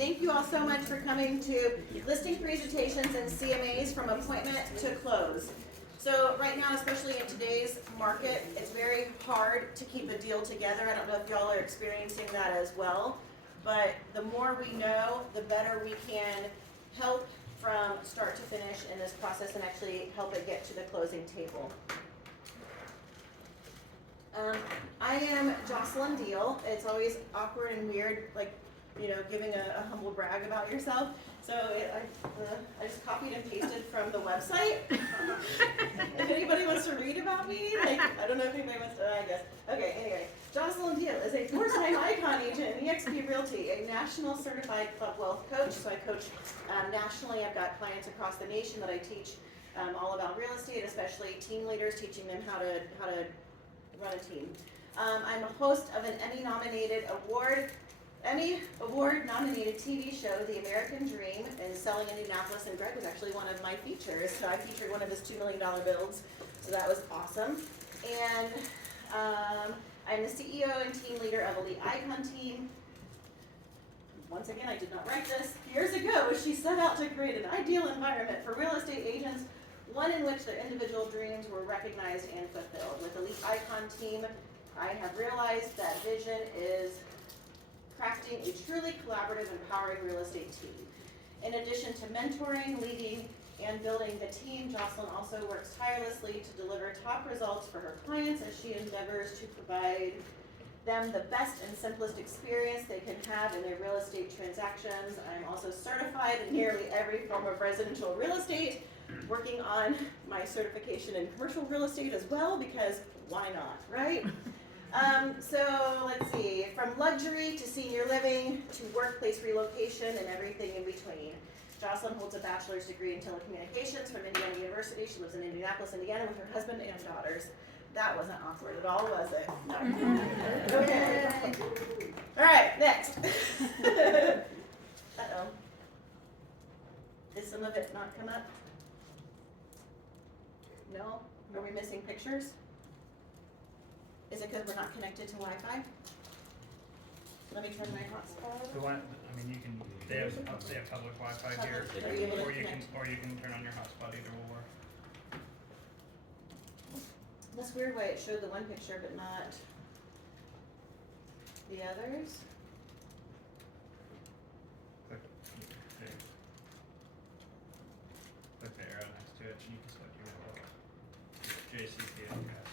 thank you all so much for coming to listing presentations and CMAs from appointment to close. So right now, especially in today's market, it's very hard to keep a deal together. I don't know if y'all are experiencing that as well, but the more we know, the better we can help from start to finish in this process and actually help it get to the closing table. I am Jocelyn Deal. It's always awkward and weird, like, you know, giving a humble brag about yourself. So I just copied and pasted from the website. If anybody wants to read about me, like, I don't know if anybody wants to, I guess. Okay, anyway. Jocelyn Deal is a four-time icon agent in eXp Realty, a national certified club wealth coach. So I coach nationally. I've got clients across the nation that I teach all about real estate, especially team leaders, teaching them how to run a team. I'm a host of an Emmy Award nominated TV show, The American Dream, in Selling Indianapolis, and Greg was actually one of my features. So I featured one of his $2 million builds, so that was awesome. And I'm the CEO and team leader of Elite Icon Team. Once again, I did not write this. Years ago, she set out to create an ideal environment for real estate agents, one in which their individual dreams were recognized and fulfilled. With Elite Icon Team, I have realized that vision is crafting a truly collaborative, empowering real estate team. In addition to mentoring, leading, and building the team, Jocelyn also works tirelessly to deliver top results for her clients as she endeavors to provide them the best and simplest experience they can have in their real estate transactions. I'm also certified in nearly every form of residential real estate, working on my certification in commercial real estate as well, because why not, right? So let's see, from luxury to senior living to workplace relocation and everything in between. Jocelyn holds a bachelor's degree in telecommunications from Indiana University. She lives in Indianapolis, Indiana with her husband and daughters. That wasn't awkward at all, was it? No. Okay. All right, next. Uh-oh. Did some of it not come up? No? Are we missing pictures? Is it because we're not connected to Wi-Fi? Let me turn my hotspot. The one, I mean, you can. They have public Wi-Fi here, or you can turn on your hotspot. Either will work. That's weird why it showed the one picture but not the others. Click there. Click the arrow next to it, and you can select your network. JCP address.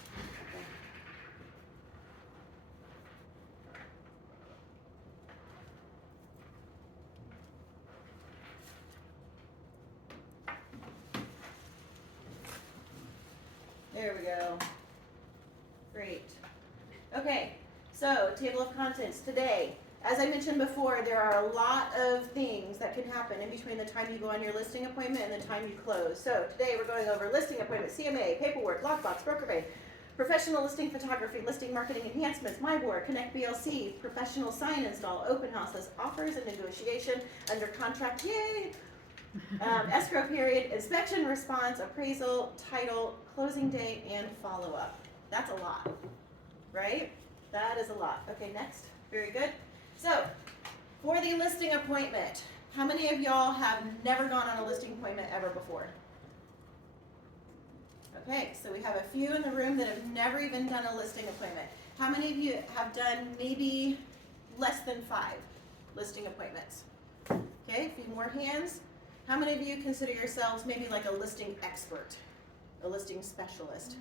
There we go. Great. Okay, so table of contents today. As I mentioned before, there are a lot of things that can happen in between the time you go on your listing appointment and the time you close. So today we're going over listing appointment, CMA, paperwork, lockbox, broker pay, professional listing photography, listing marketing enhancements, MyBoard, Connect BLC, professional sign install, open houses, offers and negotiation, under contract, yay! Escrow period, inspection, response, appraisal, title, closing date, and follow-up. That's a lot, right? That is a lot. Okay, next. Very good. So, for the listing appointment, how many of y'all have never gone on a listing appointment ever before? Okay, so we have a few in the room that have never even done a listing appointment. How many of you have done maybe less than 5 listing appointments? Okay, a few more hands. How many of you consider yourselves maybe like a listing expert, a listing specialist?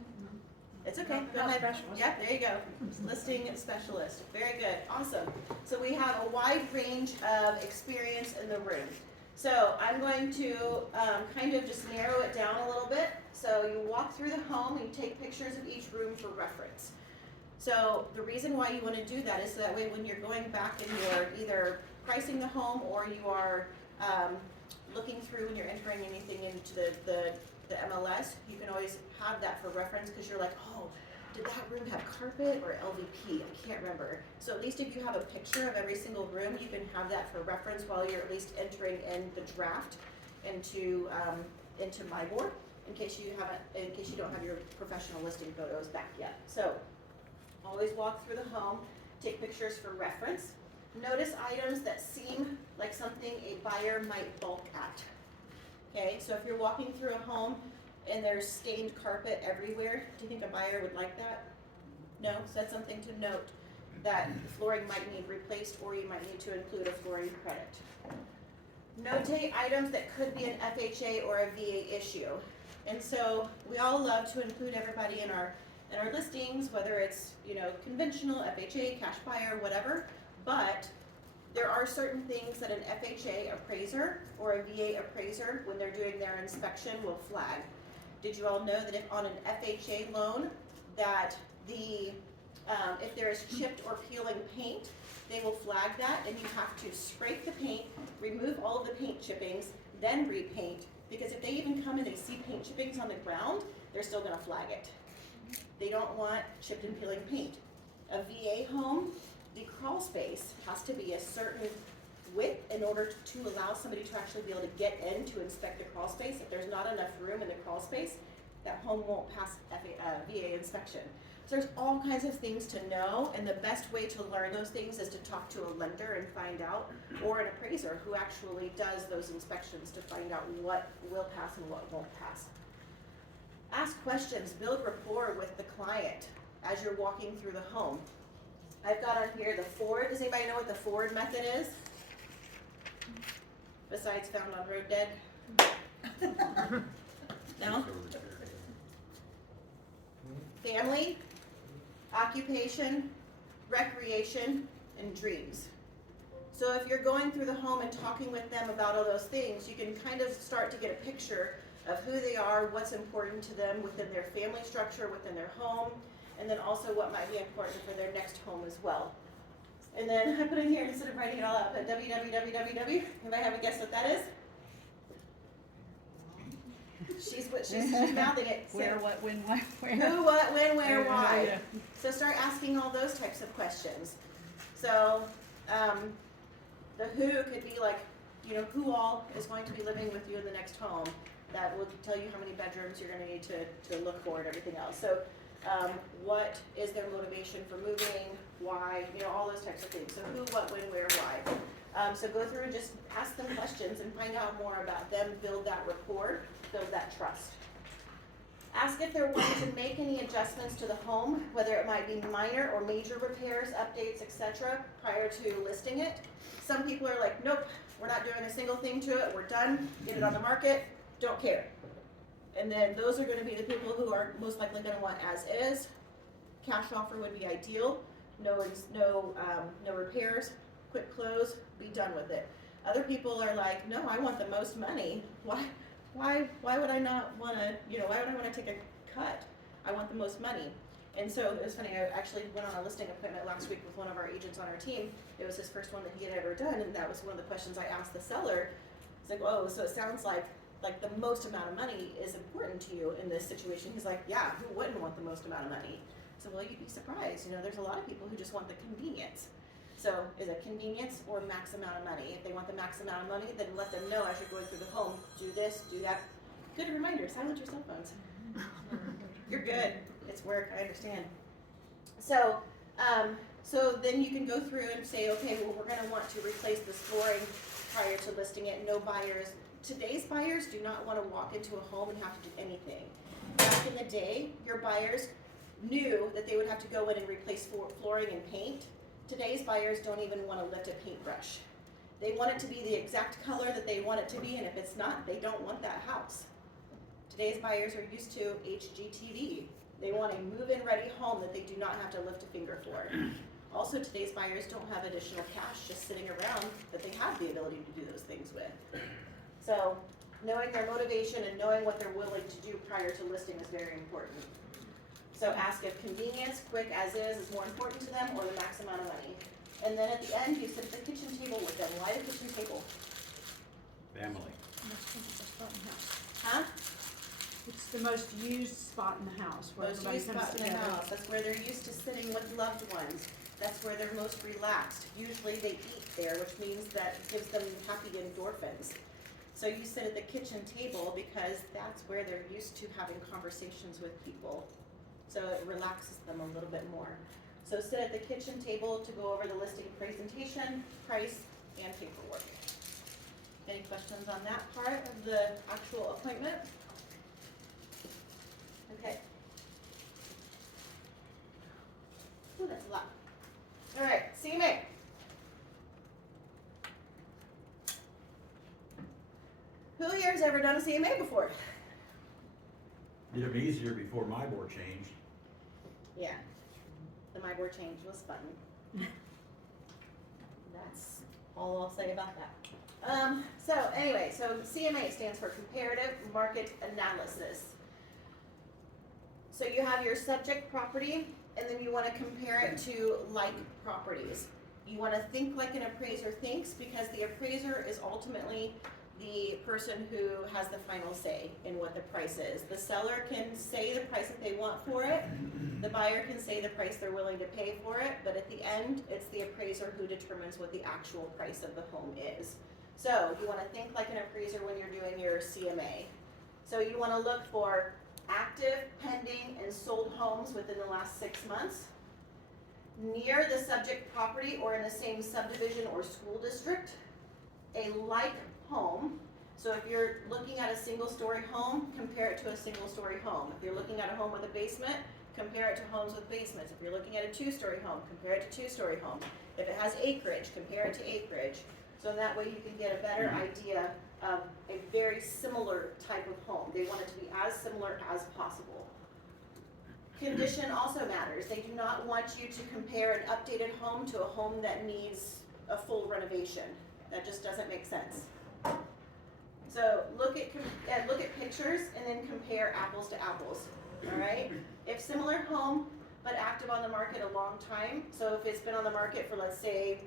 It's okay, go ahead. Yeah, there you go. Listing specialist. Very good, awesome. So we have a wide range of experience in the room. So I'm going to kind of just narrow it down a little bit. So you walk through the home and you take pictures of each room for reference. So the reason why you want to do that is so that way when you're going back and you're either pricing the home or you are looking through when you're entering anything into the MLS, you can always have that for reference because you're like, oh, did that room have carpet or LVP? I can't remember. So at least if you have a picture of every single room, you can have that for reference while you're at least entering in the draft into MyBoard in case you don't have your professional listing photos back yet. So always walk through the home, take pictures for reference. Notice items that seem like something buyer might bulk at. Okay, so if you're walking through a home and there's stained carpet everywhere, do you think a buyer would like that? No, so that's something to note, that the flooring might need replaced, or you might need to include a flooring credit. Notate items that could be an FHA or a VA issue. And so we all love to include everybody in our listings, whether it's, conventional, FHA, cash buyer, whatever, but there are certain things that an FHA appraiser or a VA appraiser, when they're doing their inspection, will flag. Did you all know that if on an FHA loan, that if there is chipped or peeling paint, they will flag that, and you have to scrape the paint, remove all of the paint chippings, then repaint, because if they even come and they see paint chippings on the ground, they're still gonna flag it. They don't want chipped and peeling paint. A VA home, the crawl space has to be a certain width in order to allow somebody to actually be able to get in to inspect the crawl space. If there's not enough room in the crawl space, that home won't pass VA inspection. So there's all kinds of things to know, and the best way to learn those things is to talk to a lender and find out, or an appraiser who actually does those inspections to find out what will pass and what won't pass. Ask questions, build rapport with the client as you're walking through the home. I've got on here the Ford. Does anybody know what the Ford method is? Besides found on road dead? No? Family, occupation, recreation, and dreams. So if you're going through the home and talking with them about all those things, you can kind of start to get a picture of who they are, what's important to them within their family structure, within their home, and then also what might be important for their next home as well. And then I put in here, instead of writing it all out, but www. Anybody have a guess what that is? She's mouthing it. Where, what, when, why, where. Who, what, when, where, why. So start asking all those types of questions. So the who could be like, who all is going to be living with you in the next home. That will tell you how many bedrooms you're going to need to look for and everything else. So what is their motivation for moving, why, all those types of things. So who, what, when, where, why. So go through and just ask them questions and find out more about them, build that rapport, build that trust. Ask if they're wanting to make any adjustments to the home, whether it might be minor or major repairs, updates, etc., prior to listing it. Some people are like, nope, we're not doing a single thing to it, we're done, get it on the market, don't care. And then those are going to be the people who are most likely going to want as is. Cash offer would be ideal. No repairs, quick close, be done with it. Other people are like, no, I want the most money. Why would I not want to, why would I want to take a cut? I want the most money. And so it was funny, I actually went on a listing appointment last week with one of our agents on our team. It was his first one that he had ever done, and that was one of the questions I asked the seller. It's like, oh, so it sounds like the most amount of money is important to you in this situation. He's like, yeah, who wouldn't want the most amount of money? So, well, you'd be surprised. There's a lot of people who just want the convenience. So is it convenience or max amount of money? If they want the max amount of money, then let them know as you're going through the home, do this, do that. Good reminder, silence your cell phones. You're good. It's work, I understand. So, so then you can go through and say, okay, well, we're gonna want to replace this flooring prior to listing it. No buyers. Today's buyers do not want to walk into a home and have to do anything. Back in the day, your buyers knew that they would have to go in and replace flooring and paint. Today's buyers don't even want to lift a paintbrush. They want it to be the exact color that they want it to be, and if it's not, they don't want that house. Today's buyers are used to HGTV. They want a move-in ready home that they do not have to lift a finger for. Also, today's buyers don't have additional cash just sitting around that they have the ability to do those things with. So knowing their motivation and knowing what they're willing to do prior to listing is very important. So ask if convenience, quick as is more important to them, or the max amount of money. And then at the end, you sit at the kitchen table with them. Why the kitchen table? Family. Huh? It's the most used spot in the house. Where Most everybody used comes spot in the together. house. That's where they're used to sitting with loved ones. That's where they're most relaxed. Usually they eat there, which means that it gives them happy endorphins. So you sit at the kitchen table because that's where they're used to having conversations with people. So it relaxes them a little bit more. So sit at the kitchen table to go over the listing presentation, price, and paperwork. questions on that part of the actual appointment? Okay. Ooh, that's a lot. All right, CMA. Who here has ever done a CMA before? Did them easier before my board changed. Yeah, the my board change was fun. That's all I'll say about that. So anyway, so CMA stands for Comparative Market Analysis. So you have your subject property, and then you want to compare it to like properties. You want to think like an appraiser thinks, because the appraiser is ultimately the person who has the final say in what the price is. The seller can say the price that they want for it. The buyer can say the price they're willing to pay for it, but at the end, it's the appraiser who determines what the actual price of the home is. So you want to think like an appraiser when you're doing your CMA. So you want to look for active, pending, and sold homes within the last 6 months, near the subject property or in the same subdivision or school district, a like home. So if you're looking at a single-story home, compare it to a single-story home. If you're looking at a home with a basement, compare it to homes with basements. If you're looking at a two-story home, compare it to two-story home. If it has acreage, compare it to acreage. So in that way you can get a better idea of a very similar type of home. They want it to be as similar as possible. Condition also matters. They do not want you to compare an updated home to a home that needs a full renovation. That just doesn't make sense. So look at pictures and then compare apples to apples. All right. If similar home but active on the market a long time, so if it's been on the market for, let's say,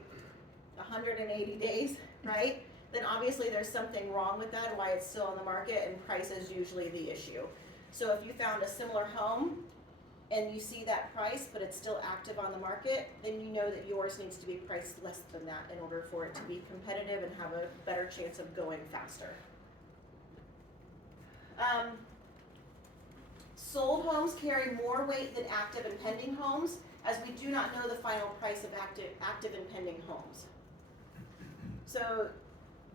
180 days, right? Then obviously there's something wrong with that, why it's still on the market, and price is usually the issue. So if you found a similar home and you see that price but it's still active on the market, then you know that yours needs to be priced less than that in order for it to be competitive and have a better chance of going faster. Sold homes carry more weight than active and pending homes, as we do not know the final price of active and pending homes. So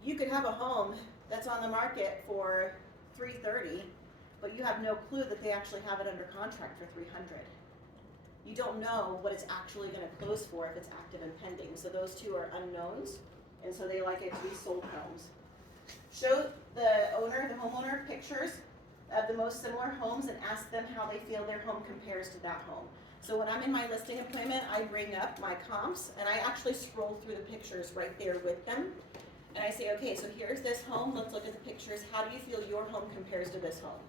you could have a home that's on the market for $330, but you have no clue that they actually have it under contract for $300. You don't know what it's actually going to close for if it's active and pending. So those two are unknowns, and so they like it to be sold homes. Show the homeowner pictures of the most similar homes and ask them how they feel their home compares to that home. So when I'm in my listing appointment, I bring up my comps and I actually scroll through the pictures right there with them. And I say, okay, so here's this home, let's look at the pictures. How do you feel your home compares to this home?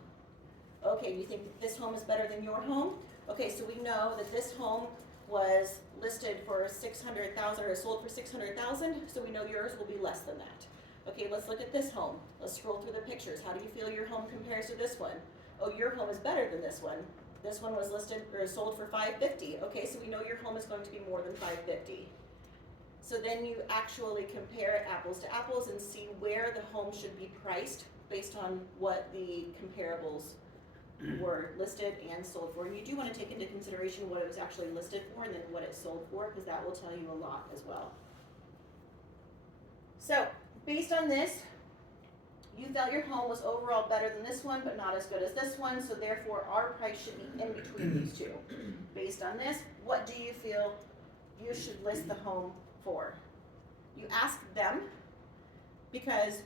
Okay, you think that this home is better than your home? Okay, so we know that this home was listed for $600,000 or sold for $600,000, so we know yours will be less than that. Okay, let's look at this home. Let's scroll through the pictures. How do you feel your home compares to this one? Oh, your home is better than this one. This one was listed or sold for $550. Okay, so we know your home is going to be more than $550. So then you actually compare it apples to apples and see where the home should be priced based on what the comparables were listed and sold for. And you do want to take into consideration what it was actually listed for and then what it sold for, because that will tell you a lot as well. So based on this, you felt your home was overall better than this one, but not as good as this one, so therefore our price should be in between these two. Based on this, what do you feel you should list the home for? You ask them, because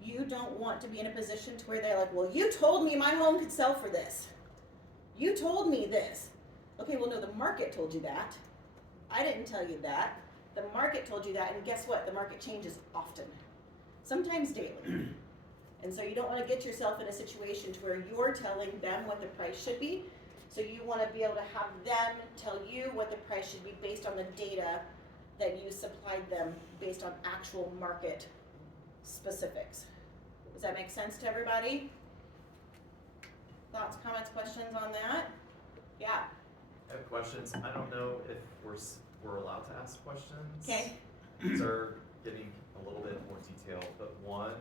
you don't want to be in a position to where they're like, well, you told me my home could sell for this. You told me this. Okay, well, no, the market told you that. I didn't tell you that. The market told you that, and guess what? The market changes often, sometimes daily. And so you don't want to get yourself in a situation to where you're telling them what the price should be. So you want to be able to have them tell you what the price should be based on the data that you supplied them based on actual market specifics. Does that make sense to everybody? Thoughts, comments, questions on that? Yeah. I have questions. I don't know if we're allowed to ask questions. Okay. These are getting a little bit more detailed, but one,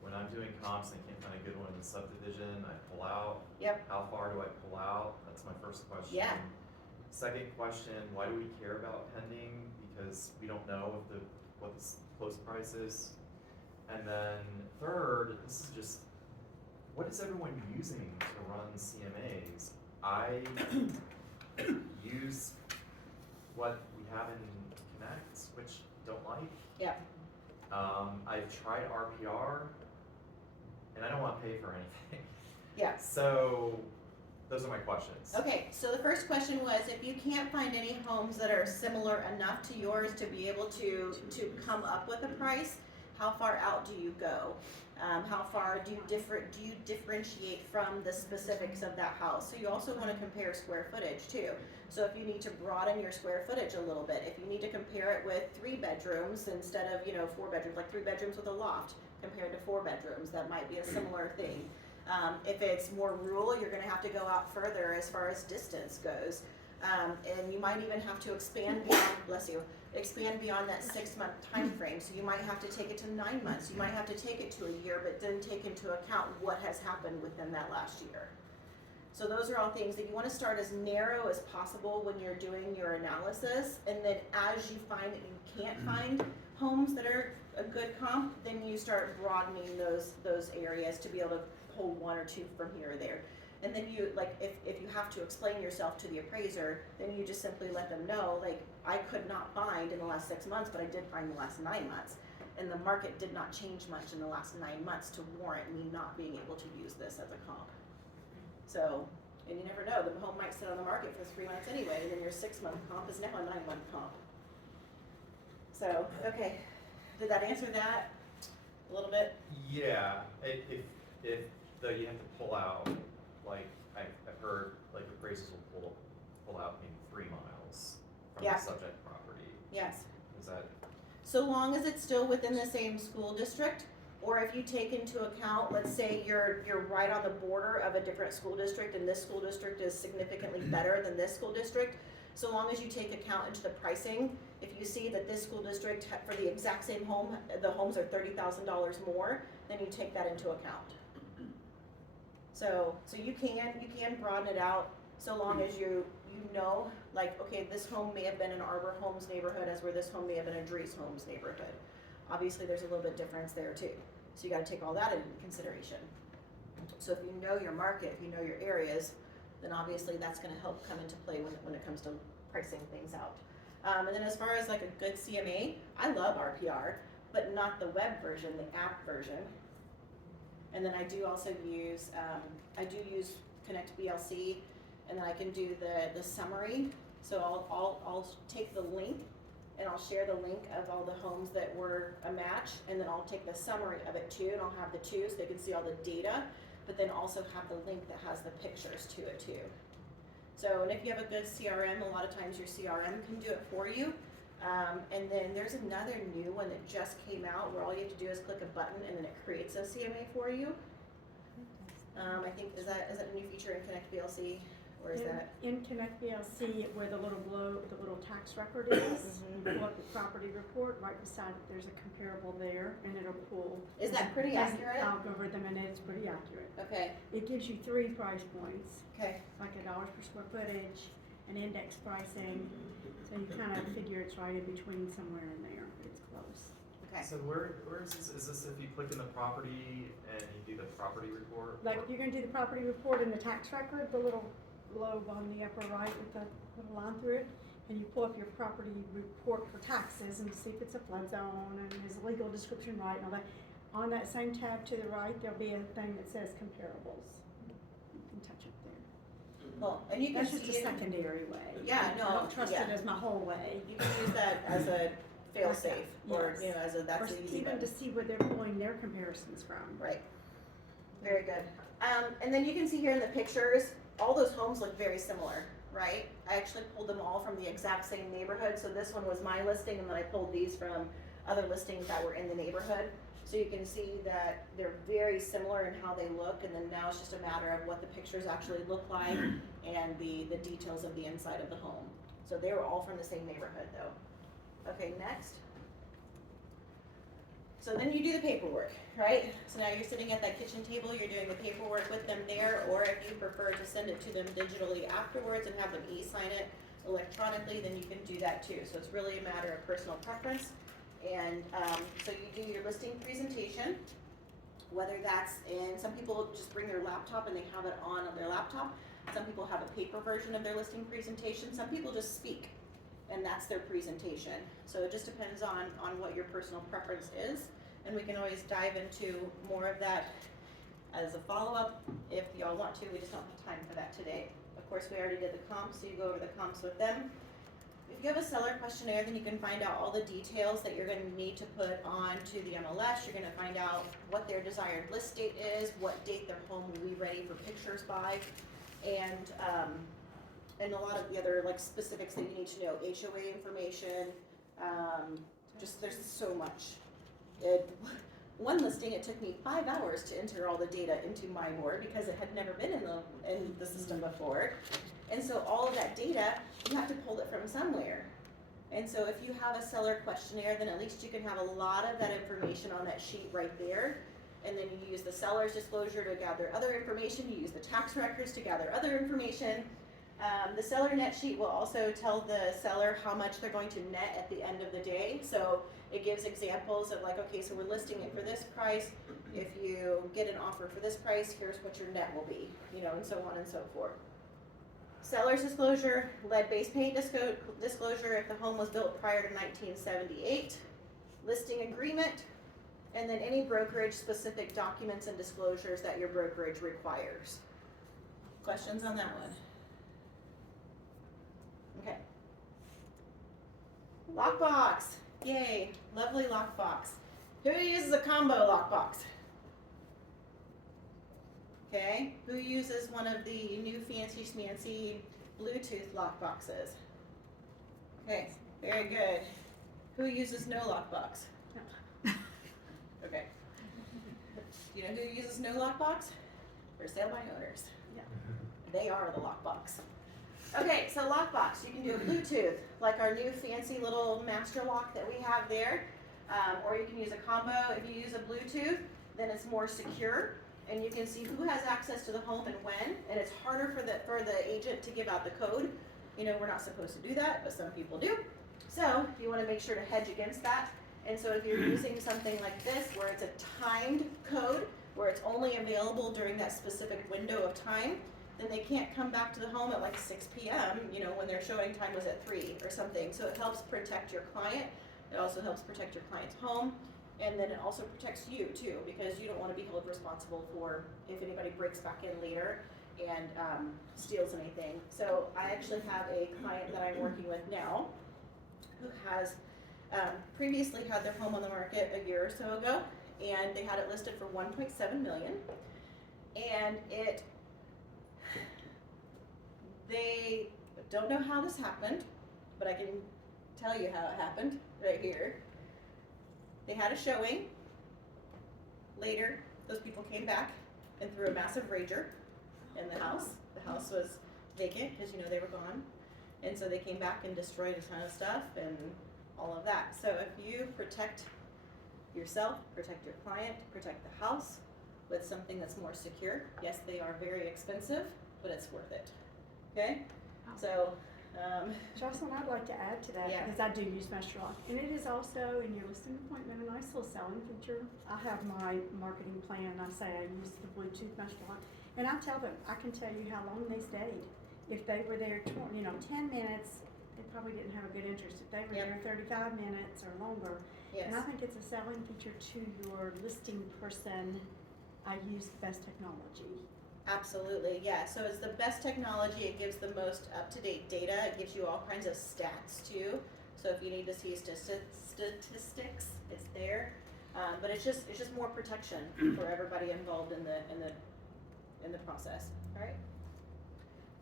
when I'm doing comps and can't find a good one in the subdivision, I pull out. Yep. How far do I pull out? That's my first question. Yeah. Second question, why do we care about pending? Because we don't know what the close price is. And then third, this is just, what is everyone using to run CMAs? I use what we have in Connect, which don't like. Yeah. I've tried RPR, and I don't want to pay for anything. Yeah. So those are my questions. Okay, so the first question was, if you can't find any homes that are similar enough to yours to be able to come up with a price, how far out do you go? How far do you differentiate from the specifics of that house? So you also want to compare square footage too. So if you need to broaden your square footage a little bit, if you need to compare it with 3 bedrooms instead of 4 bedrooms, like 3 bedrooms with a loft compared to 4 bedrooms, that might be a similar thing. If it's more rural, you're going to have to go out further as far as distance goes. And you might even have to expand beyond, expand beyond that 6-month time frame. So you might have to take it to 9 months. You might have to take it to a year, but then take into account what has happened within that last year. So those are all things that you want to start as narrow as possible when you're doing your analysis. And then as you find that you can't find homes that are a good comp, then you start broadening those areas to be able to pull 1 or 2 from here or there. And then you, like, if you have to explain yourself to the appraiser, then you just simply let them know, like, I could not find in the last 6 months, but I did find in the last 9 months. And the market did not change much in the last 9 months to warrant me not being able to use this as a comp. So, and you never know, the home might sit on the market for 3 months anyway, and then your 6-month comp is now a 9-month comp. So, okay, did that answer that a little bit? Yeah, if though you have to pull out, like I've heard, like appraisers will pull out maybe 3 miles from Yeah. the subject property. Yes. Is that? So long as it's still within the same school district, or if you take into account, let's say you're right on the border of a different school district and this school district is significantly better than this school district, so long as you take account into the pricing, if you see that this school district for the exact same home, the homes are $30,000 more, then you take that into account. So you can broaden it out so long as you know, like, okay, this home may have been an Arbor Homes neighborhood as where this home may have been a Dries Homes neighborhood. Obviously, there's a little bit difference there too. So you gotta take all that into consideration. So if you know your market, if you know your areas, then obviously that's gonna help come into play when it comes to pricing things out. And then as far as like a good CMA, I love RPR, but not the web version, the app version. And then I do also use, Connect BLC, and then I can do the summary. So I'll take the link and I'll share the link of all the homes that were a match, and then I'll take the summary of it too, and I'll have the 2 so they can see all the data, but then also have the link that has the pictures to it too. So, and if you have a good CRM, a lot of times your CRM can do it for you. And then there's another new one that just came out where all you have to do is click a button and then it creates a CMA for you. I think, is that a new feature in Connect BLC, or is that? In Connect BLC, where the little tax record is, you pull up the property report, right beside it, there's a comparable there, and it'll pull. Is that pretty There's an accurate? algorithm, and it's pretty accurate. Okay, It gives you 3 price points, okay, like $1 per square footage, and index pricing, so you kind of figure it's right in between somewhere in there, it's close. okay. So where is this? Is this if you click in the property and you do the property report? Like, or- you're gonna do the property report and the tax record, the little globe on the upper right with the little line through it, and you pull up your property report for taxes and see if it's a flood zone and is the legal description right and all that. On that same tab to the right, there'll be a thing that says comparables. You can touch it there. Well, and you can That's just see a it, secondary way. Yeah, no, I don't trust yeah. it as my whole way. you can use that as a fail-safe, or, Yes. as a, that's Or the easy even button. to see where they're pulling their comparisons from. Right. Very good. And then you can see here in the pictures, all those homes look very similar, right? I actually pulled them all from the exact same neighborhood. So this one was my listing, and then I pulled these from other listings that were in the neighborhood. So you can see that they're very similar in how they look, and then now it's just a matter of what the pictures actually look like and the details of the inside of the home. So they were all from the same neighborhood though. Okay, next. So then you do the paperwork, right? So now you're sitting at that kitchen table, you're doing the paperwork with them there, or if you prefer to send it to them digitally afterwards and have them e-sign it electronically, then you can do that too. So it's really a matter of personal preference. And so you do your listing presentation, whether that's in, some people just bring their laptop and they have it on their laptop. Some people have a paper version of their listing presentation. Some people just speak, and that's their presentation. So it just depends on what your personal preference is, and we can always dive into more of that as a follow-up if y'all want to. We just don't have time for that today. Of course, we already did the comps, so you go over the comps with them. If you have a seller questionnaire, then you can find out all the details that you're going to need to put onto the MLS. You're going to find out what their desired list date is, what date their home will be ready for pictures by, and a lot of the other like specifics that you need to know, HOA information. Just there's so much. One listing, it took me 5 hours to enter all the data into my board because it had never been in the system before. And so all of that data, you have to pull it from somewhere. And so if you have a seller questionnaire, then at least you can have a lot of that information on that sheet right there. And then you use the seller's disclosure to gather other information. You use the tax records to gather other information. The seller net sheet will also tell the seller how much they're going to net at the end of the day. So it gives examples of like, okay, so we're listing it for this price. If you get an offer for this price, here's what your net will be, and so on and so forth. Seller's disclosure, lead-based paint disclosure if the home was built prior to 1978. Listing agreement, and then any brokerage specific documents and disclosures that your brokerage requires. Questions on that one? Okay. Lockbox, yay, lovely lockbox. Who uses a combo lockbox? Okay, who uses one of the new fancy schmancy Bluetooth lockboxes? Okay, very good. Who uses no lockbox? Okay. You know who uses no lockbox? For sale by owners. Yeah. They are the lockbox. Okay, so lockbox, you can do a Bluetooth, like our new fancy little master lock that we have there, or you can use a combo. If you use a Bluetooth, then it's more secure, and you can see who has access to the home and when, and it's harder for the agent to give out the code. We're not supposed to do that, but some people do. So you want to make sure to hedge against that. And so if you're using something like this, where it's a timed code, where it's only available during that specific window of time, then they can't come back to the home at like 6 p.m., when their showing time was at 3 or something. So it helps protect your client. It also helps protect your client's home. And then it also protects you too, because you don't want to be held responsible for if anybody breaks back in later and steals anything. So I actually have a client that I'm working with now who has previously had their home on the market a year or so ago, and they had it listed for $1.7 million. And they don't know how this happened, but I can tell you how it happened right here. They had a showing. Later, those people came back and threw a massive rager in the house. The house was vacant because they were gone. And so they came back and destroyed a ton of stuff and all of that. So if you protect yourself, protect your client, protect the house with something that's more secure, yes, they are very expensive, but it's worth it. Okay? So, Jocelyn, I'd like to add to that, Yeah. because I do use Master Lock, and it is also in your listing appointment a nice little selling feature. I have my marketing plan. I say I use the Bluetooth Master Lock, and I tell them I can tell you how long they stayed. If they were there 10 minutes, they probably didn't have a good interest. If they were Yep. there 35 minutes or longer, yes. and I think it's a selling feature to your listing person. I use the best technology. Absolutely, yeah. So it's the best technology. It gives the most up-to-date data. It gives you all kinds of stats too. So if you need to see statistics, it's there. But it's just more protection for everybody involved in the process. All right.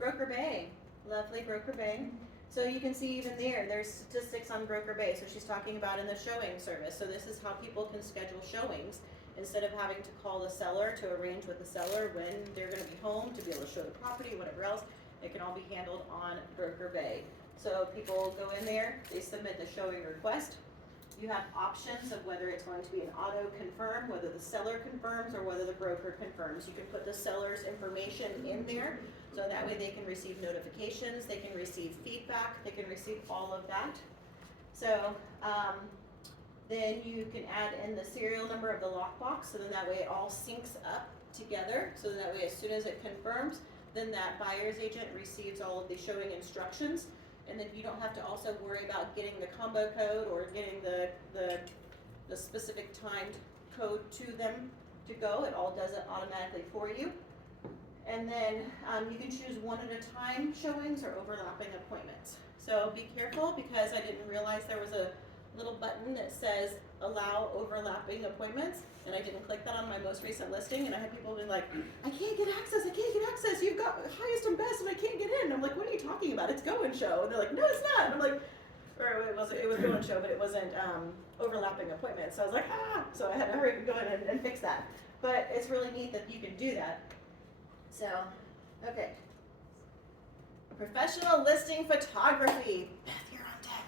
Broker Bay, lovely Broker Bay. So you can see even there's statistics on Broker Bay. So she's talking about in the showing service. So this is how people can schedule showings. Instead of having to call the seller to arrange with the seller when they're going to be home to be able to show the property, whatever else, it can all be handled on Broker Bay. So people go in there, they submit the showing request. You have options of whether it's going to be an auto confirm, whether the seller confirms or whether the broker confirms. You can put the seller's information in there, so that way they can receive notifications, they can receive feedback, they can receive all of that. So Then you can add in the serial number of the lockbox, so then that way it all syncs up together. So that way as soon as it confirms, then that buyer's agent receives all of the showing instructions. And then you don't have to also worry about getting the combo code or getting the specific timed code to them to go. It all does it automatically for you. And then you can choose one at a time showings or overlapping appointments. So be careful, because I didn't realize there was a little button that says allow overlapping appointments, and I didn't click that on my most recent listing, and I had people be like, I can't get access, you've got highest and best and I can't get in. I'm like, what are you talking about? It's go and show. And they're like, no, it's not. And I'm like, or it was go and show, but it wasn't overlapping appointments. So I was like, so I had to hurry and go in and fix that. But it's really neat that you can do that. So, okay. Professional listing photography. Beth, you're on deck.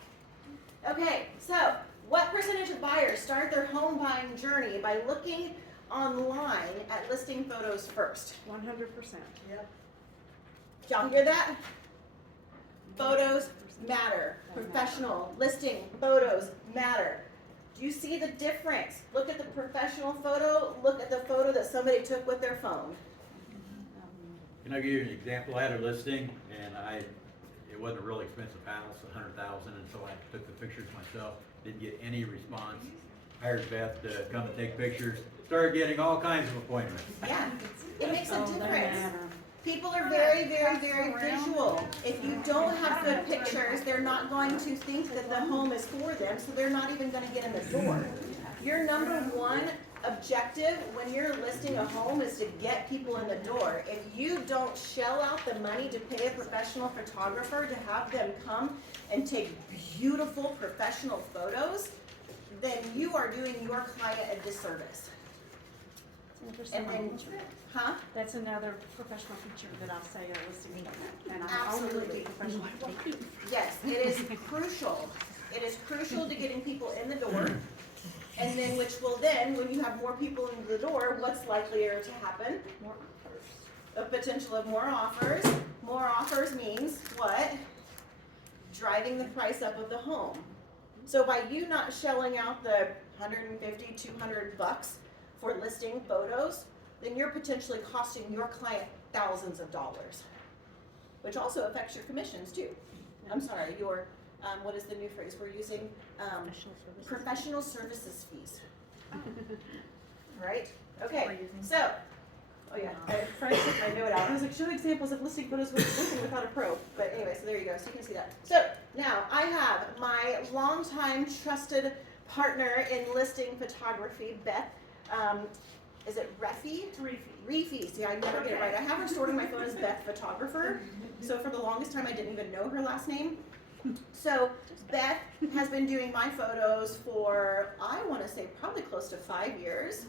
Okay, so what percentage of buyers start their home buying journey by looking online at listing photos first? 100%. Yep. Did y'all hear that? Photos matter. Professional listing photos matter. Do you see the difference? Look at the professional photo, look at the photo that somebody took with their phone. Can I give you an example? I had a listing, and it wasn't a really expensive house, $100,000, and so I took the pictures myself. Didn't get any response. Hired Beth to come and take pictures. Started getting all kinds of appointments. Yeah, it makes a difference. People are very, very, very visual. If you don't have good pictures, they're not going to think that the home is for them, so they're not even going to get in the door. Your number one objective when you're listing a home is to get people in the door. If you don't shell out the money to pay a professional photographer to have them come and take beautiful professional photos, then you are doing your client a disservice. And then, That's another professional feature that I'll say a listing and I Absolutely. only do professional. yes, it is crucial. It is crucial to getting people in the door. And then, which will then, when you have more people in the door, what's likelier to happen? More offers. A potential of more offers. More offers means what? Driving the price up of the home. So by you not shelling out the $150, $200 for listing photos, then you're potentially costing your client thousands of dollars, which also affects your commissions too. I'm sorry, your what is the new phrase we're using? Professional services fees. Right? Okay. So, oh yeah, I know it out. I was like, show examples of listing photos with listing without a pro. But anyway, so there you go. So you can see that. So now I have my longtime trusted partner in listing photography, Beth. Is it Refi? Refi. See, I never get it right. I have her stored in my phone as Beth Photographer. So for the longest time, I didn't even know her last name. So Beth has been doing my photos for, I want to say, probably close to 5 years.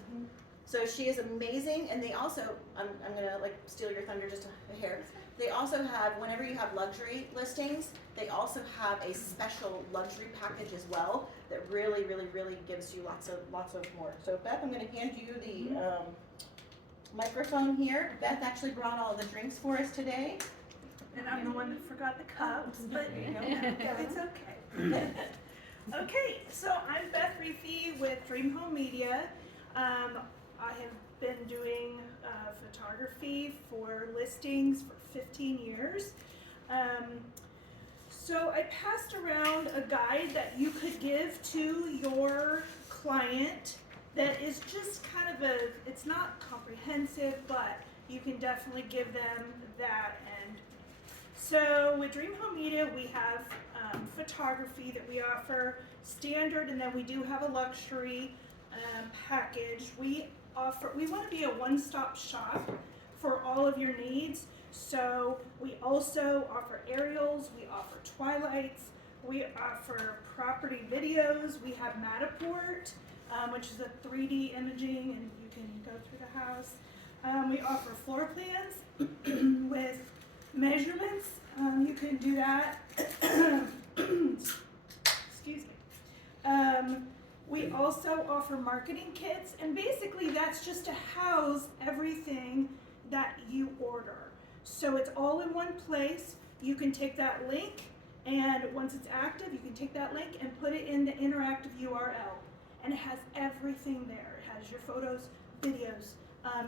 So she is amazing, and they also, I'm gonna like steal your thunder just a hair. They also have, whenever you have luxury listings, they also have a special luxury package as well that really, really, really gives you lots of more. So Beth, I'm gonna hand you the microphone here. Beth actually brought all the drinks for us today. And I'm the one that forgot the cups, but it's okay. Okay, so I'm Beth Reefy with Dream Home Media. I have been doing photography for listings for 15 years. So I passed around a guide that you could give to your client that is just kind of it's not comprehensive, but you can definitely give them that. And so with Dream Home Media, we have photography that we offer standard, and then we do have a luxury package. We want to be a one-stop shop for all of your needs. So we also offer aerials, we offer twilights, we offer property videos, we have Matterport, which is a 3D imaging, and you can go through the house. We offer floor plans with measurements. You can do that. Excuse me. We also offer marketing kits, and basically that's just to house everything that you order. So it's all in one place. You can take that link, and once it's active, you can take that link and put it in the interactive URL. and it has everything there. It has your photos, videos.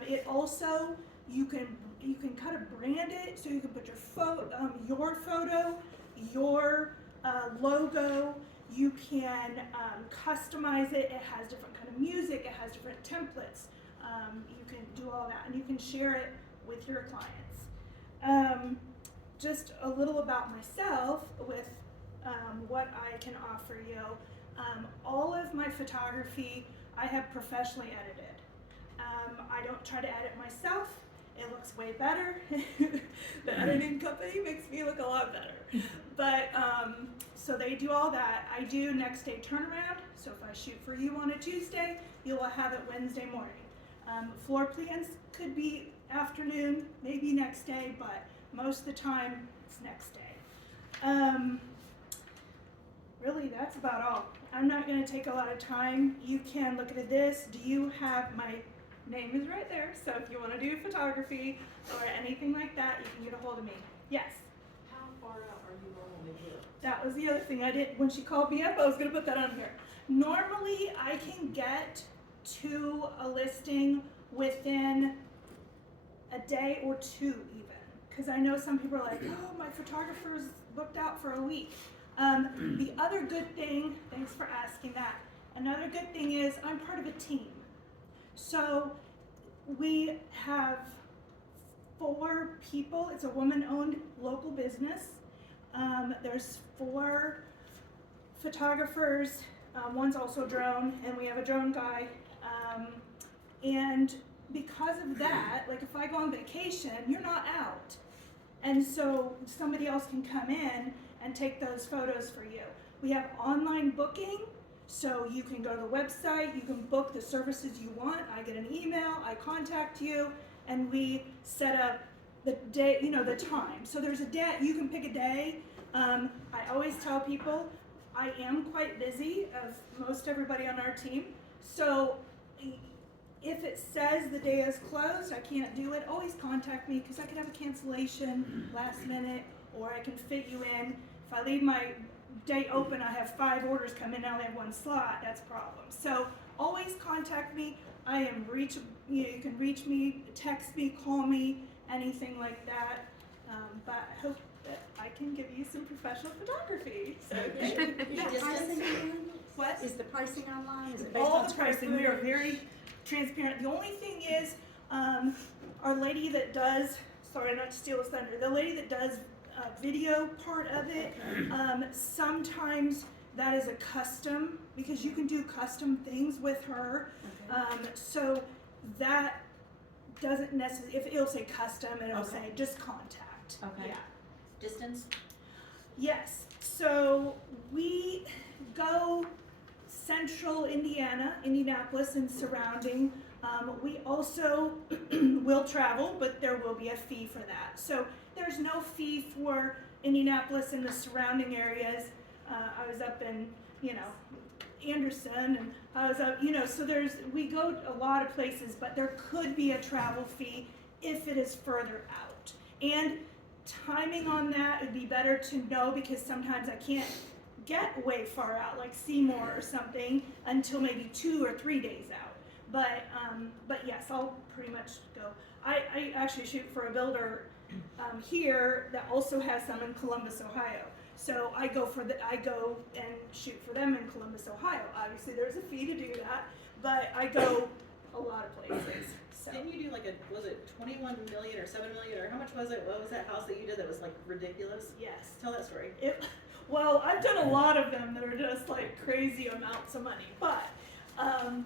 It also, you can kind of brand it, so you can put your photo, your logo. You can customize it. It has different kind of music. It has different templates. You can do all that, and you can share it with your clients. Just a little about myself with what I can offer you. All of my photography I have professionally edited. I don't try to edit myself. It looks way better. The editing company makes me look a lot better. But, so they do all that. I do next day turnaround. So if I shoot for you on a Tuesday, you will have it Wednesday morning. Floor plans could be afternoon, maybe next day, but most of the time it's next day. Really, that's about all. I'm not going to take a lot of time. You can look at this. Do you have, my name is right there, so if you want to do photography or anything like that, you can get a hold of me. Yes? How far out are you normally here? That was the other thing I did. When she called me up, I was going to put that on here. Normally, I can get to a listing within a day or two even. Because I know some people are like, oh, my photographer's booked out for a week. The other good thing, thanks for asking that, another good thing is I'm part of a team. So we have 4 people. It's a woman-owned local business. There's 4 photographers. One's also a drone, and we have a drone guy. And because of that, like if I go on vacation, you're not out. And so somebody else can come in and take those photos for you. We have online booking, so you can go to the website, you can book the services you want. I get an email, I contact you, and we set up the day, the time. So there's a day, you can pick a day. I always tell people I am quite busy, of most everybody on our team. So if it says the day is closed, I can't do it, always contact me, because I could have a cancellation last minute, or I can fit you in. If I leave my day open, I have 5 orders come in, I only have 1 slot, that's a problem. So always contact me. I am reachable. You can reach me, text me, call me, anything like that. But I hope that I can give you some professional photography. So Is the pricing online? what? Is the pricing online? Is it based All on the square pricing, we are footage? very transparent. The only thing is, our lady that does, sorry not to steal his thunder, the lady that does video part of it, sometimes that is a custom, because you can do custom things with her. Okay. So that doesn't necessarily, if it'll say custom, and it'll Okay. say just contact. Okay. Yeah. Distance? Yes, so we go central Indiana, Indianapolis and surrounding. We also will travel, but there will be a fee for that. So there's no fee for Indianapolis and the surrounding areas. I was up in, Anderson, and I was up, so we go a lot of places, but there could be a travel fee if it is further out. And timing on that would be better to know, because sometimes I can't get way far out, like Seymour or something, until maybe 2 or 3 days out. But yes, I'll pretty much go. I actually shoot for a builder here that also has some in Columbus, Ohio. So I go and shoot for them in Columbus, Ohio. Obviously, there's a fee to do that, but I go a lot of places. So. Didn't you do was it 21 million or 7 million, or how much was it? What was that house that you did that was ridiculous? Yes. Tell that story. Well, I've done a lot of them that are just crazy amounts of money, but I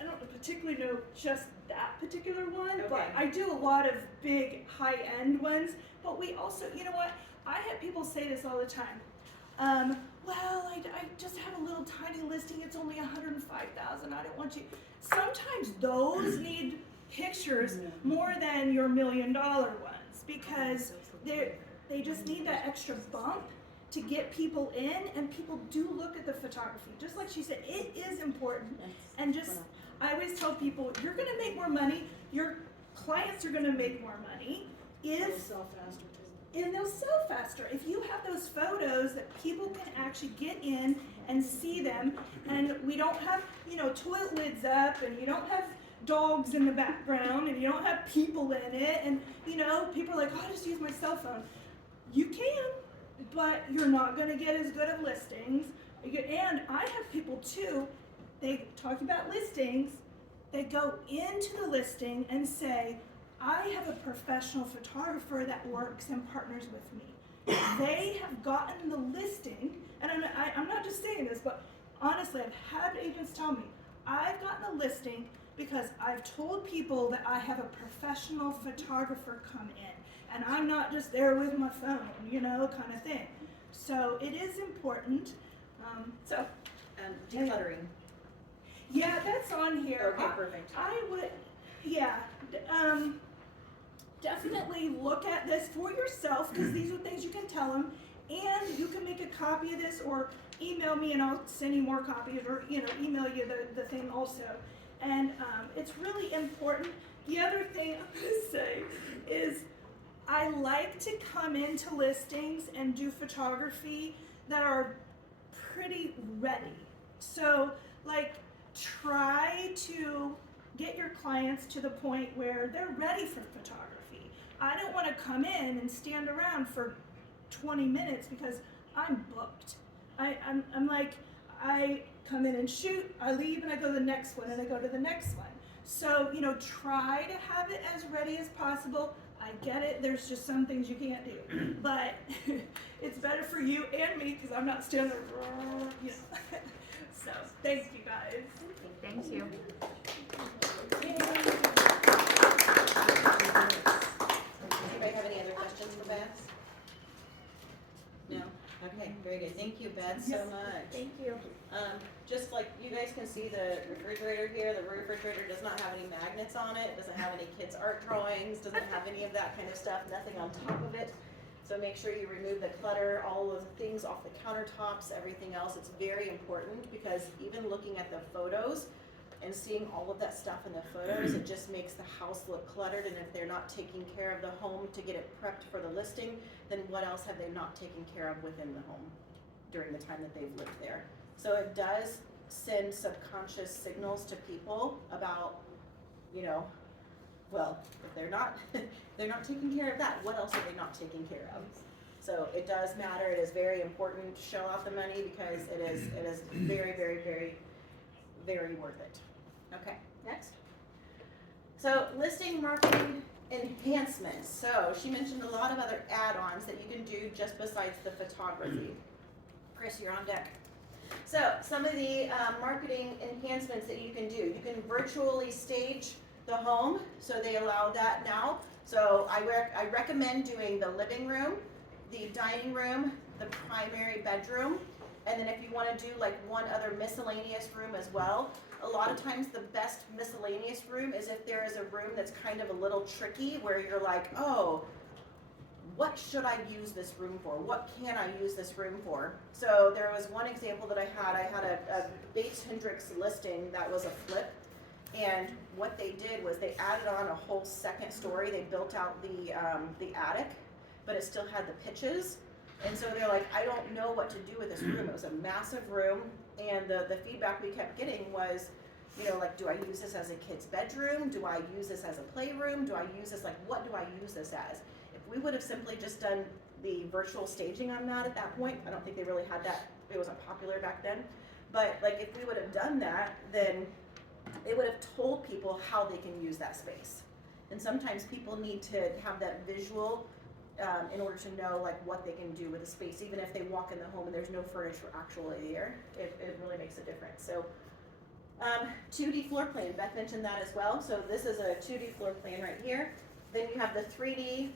don't particularly know just that particular one, Okay. but I do a lot of big high-end ones. But we also, you know what? I have people say this all the time. Well, I just have a little tiny listing. It's only $105,000. I don't want you. Sometimes those need pictures more than your $1 million ones, because they just need that extra bump to get people in, and people do look at the photography. Just like she said, it is important. And I always tell people, you're gonna make more money, your clients are gonna make more money if and they'll sell faster. If you have those photos that people can actually get in and see them, and we don't have, you know, toilet lids up, and you don't have dogs in the background, and you don't have people in it, and, you know, people are like, oh, I just use my cell phone. You can, but you're not gonna get as good of listings. And I have people too, they talk about listings, they go into the listing and say, I have a professional photographer that works and partners with me. They have gotten the listing, and I'm not just saying this, but honestly, I've had agents tell me, I've gotten the listing because I've told people that I have a professional photographer come in, and I'm not just there with my phone, you know, kind of thing. So it is important. Decluttering. Yeah, that's on here. Okay, perfect. I would, yeah, definitely look at this for yourself, because these are things you can tell them, and you can make a copy of this or email me and I'll send you more copies, or, you know, email you the thing also. And it's really important. The other thing I'm going to say is I like to come into listings and do photography that are pretty ready. So, like, try to get your clients to the point where they're ready for photography. I don't want to come in and stand around for 20 minutes because I'm booked. I'm like, I come in and shoot, I leave, and I go to the next one, and I go to the next one. So, you know, try to have it as ready as possible. I get it, there's just some things you can't do, but it's better for you and me because I'm not standing there, you know. So, thank you guys. Thank you. Anybody have any other questions for Beth? No? Okay, very good. Thank you, Beth, so much. Thank you. Just like you guys can see the refrigerator here, the refrigerator does not have any magnets on it, doesn't have any kids' art drawings, doesn't have any of that kind of stuff, nothing on top of it. So make sure you remove the clutter, all of the things off the countertops, everything else. It's very important because even looking at the photos and seeing all of that stuff in the photos, it just makes the house look cluttered. And if they're not taking care of the home to get it prepped for the listing, then what else have they not taken care of within the home during the time that they've lived there? So it does send subconscious signals to people about, you know, well, if they're not taking care of that, what else are they not taking care of? So it does matter. It is very important to shell out the money because it is very, very, very, very worth it. Okay, next. So listing marketing enhancements. So she mentioned a lot of other add-ons that you can do just besides the photography. Chris, you're on deck. So some of the marketing enhancements that you can do. You can virtually stage the home, so they allow that now. So I recommend doing the living room, the dining room, the primary bedroom, and then if you want to do like one other miscellaneous room as well. A lot of times the best miscellaneous room is if there is a room that's kind of a little tricky where you're like, oh, what should I use this room for? What can I use this room for? So there was one example that I had a Bates Hendricks listing that was a flip. And what they did was they added on a whole second story. They built out the attic, but it still had the pitches. And so they're like, I don't know what to do with this room. It was a massive room, and the feedback we kept getting was, you know, like, do I use this as a kid's bedroom? Do I use this as a playroom? Do I use this, like, what do I use this as? If we would have simply just done the virtual staging on that at that point, I don't think they really had that, it wasn't popular back then. But like, if we would have done that, then they would have told people how they can use that space. And sometimes people need to have that visual in order to know like what they can do with a space. Even if they walk in the home and there's no furniture actually there, it really makes a difference. So 2D floor plan, Beth mentioned that as well. So this is a 2D floor plan right here. Then you have the 3D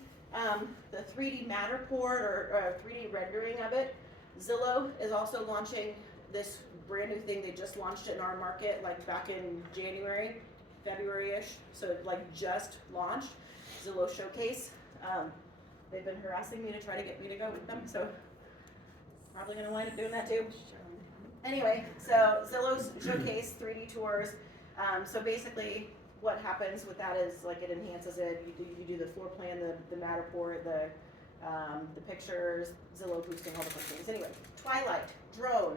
Matterport or 3D rendering of it. Zillow is also launching this brand new thing. They just launched it in our market like back in January, February-ish. So it like just launched, Zillow Showcase. They've been harassing me to try to get me to go with them, so probably gonna wind up doing that too. Anyway, so Zillow's Showcase 3D tours. So basically what happens with that is like it enhances it. You do the floor plan, the Matterport, the the pictures, Zillow boosting, all different things. Anyway, Twilight, drone,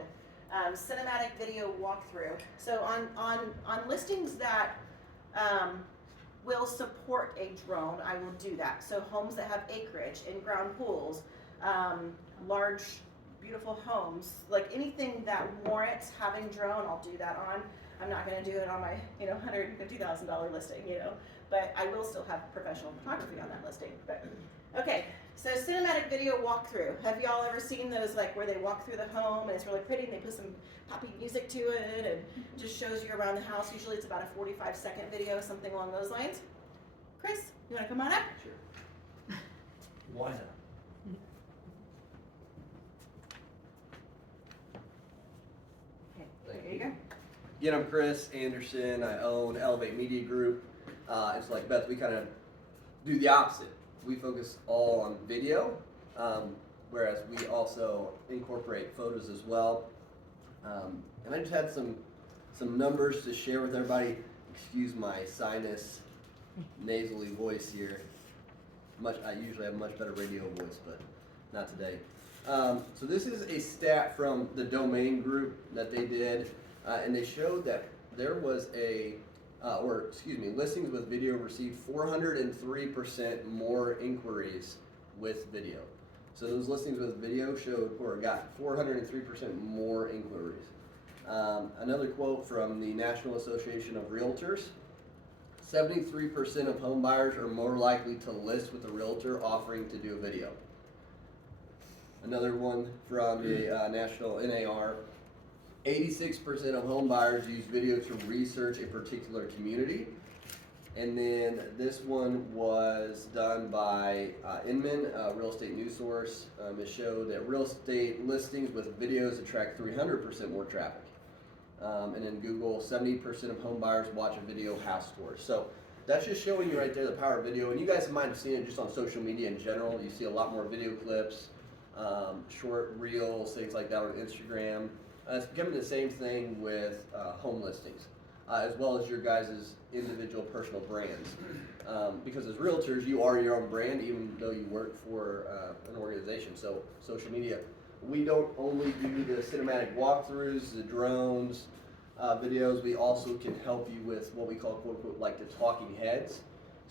cinematic video walkthrough. So on listings that will support a drone, I will do that. So homes that have acreage, in-ground pools, large, beautiful homes, like anything that warrants having drone, I'll do that on. I'm not gonna do it on my, $150,000 listing, but I will still have professional photography on that listing. But okay, so cinematic video walkthrough. Have y'all ever seen those, like where they walk through the home and it's really pretty and they put some poppy music to it and just shows you around the house? Usually it's about a 45-second video, something along those lines. Chris, you wanna come on up? Sure. Why not? Okay, there you go. Again, I'm Chris Anderson. I own Elevate Media Group. It's like Beth, we kind of do the opposite. We focus all on video, whereas we also incorporate photos as well. And I just had some numbers to share with everybody. Excuse my sinus, nasally voice here. I usually have a much better radio voice, but not today. So this is a stat from the Domain Group that they did, and they showed that there was listings with video received 403% more inquiries with video. So those listings with video got 403% more inquiries. Another quote from the National Association of Realtors: 73% of home buyers are more likely to list with a realtor offering to do a video. Another one from the National NAR: 86% of home buyers use video to research a particular community. And then this one was done by Inman, Real Estate News Source. It showed that real estate listings with videos attract 300% more traffic. And then Google, 70% of home buyers watch a video house tour. So that's just showing you right there the power of video. And you guys might have seen it just on social media in general. You see a lot more video clips, short reels, things like that on Instagram. It's becoming the same thing with home listings, as well as your guys' individual personal brands. Because as realtors, you are your own brand, even though you work for an organization. So social media, we don't only do the cinematic walkthroughs, the drones, videos. We also can help you with what we call, quote unquote, like the talking heads.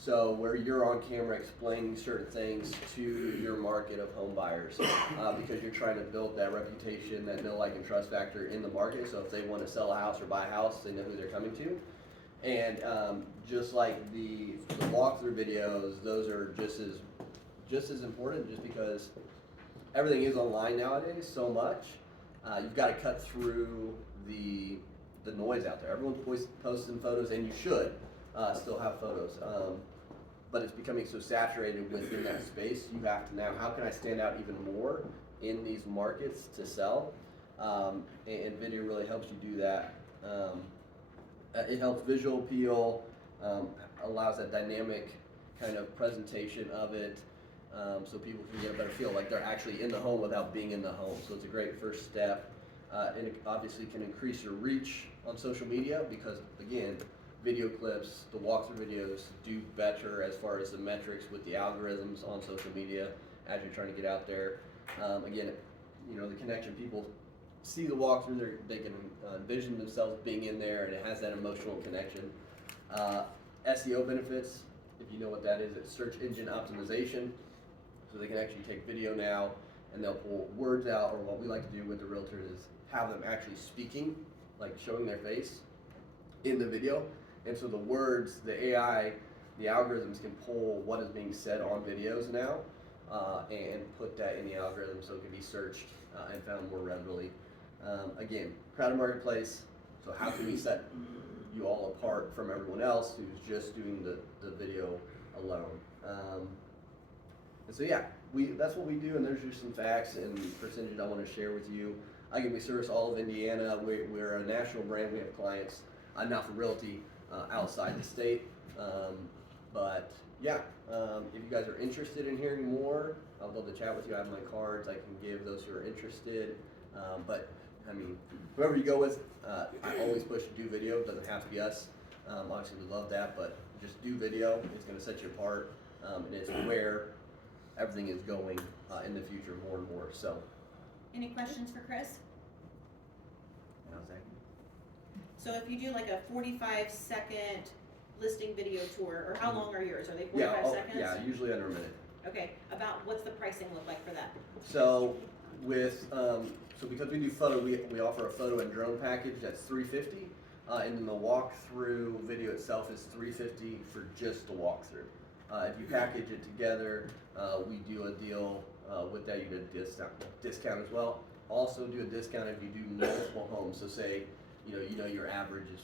So where you're on camera explaining certain things to your market of home buyers, because you're trying to build that reputation, that know, like, and trust factor in the market. So if they want to sell a house or buy a house, they know who they're coming to. And just like the walkthrough videos, those are just as important, just because everything is online nowadays so much. You've got to cut through the noise out there. Everyone's posting photos, and you should still have photos. But it's becoming so saturated within that space. You have to now, how can I stand out even more in these markets to sell? And video really helps you do that. It helps visual appeal, allows that dynamic kind of presentation of it, so people can get a better feel like they're actually in the home without being in the home. So it's a great first step. And it obviously can increase your reach on social media because, again, video clips, the walkthrough videos do better as far as the metrics with the algorithms on social media as you're trying to get out there. Again, the connection, people see the walkthrough, they can envision themselves being in there, and it has that emotional connection. SEO benefits, if you know what that is, it's search engine optimization. So they can actually take video now and they'll pull words out, or what we like to do with the realtors is have them actually speaking, like showing their face in the video. And so the words, the AI, the algorithms can pull what is being said on videos now and put that in the algorithm so it can be searched and found more readily. Again, crowded marketplace, so how can we set you all apart from everyone else who's just doing the video alone? And so yeah, that's what we do, and there's just some facts and percentages I want to share with you. Again, we service all of Indiana. We're a national brand. We have clients, not for realty, outside the state. But yeah, if you guys are interested in hearing more, I'll love to chat with you. I have my cards I can give those who are interested. But I mean, whoever you go with, I always push to do video. It doesn't have to be us. Obviously, we love that, but just do video. It's going to set you apart. And it's where everything is going in the future more and more. So, Any questions for Chris? how's that? So if you do like a 45-second listing video tour, or how long are yours? Are they 45 Yeah, seconds? yeah, usually under a minute. Okay, about what's the pricing look like for that? So with so because we do photo, we offer a photo and drone package that's $350, and then the walkthrough video itself is $350 for just the walkthrough. If you package it together, we do a deal with that. You get a discount as well. Also do a discount if you do multiple homes. So say you know your average is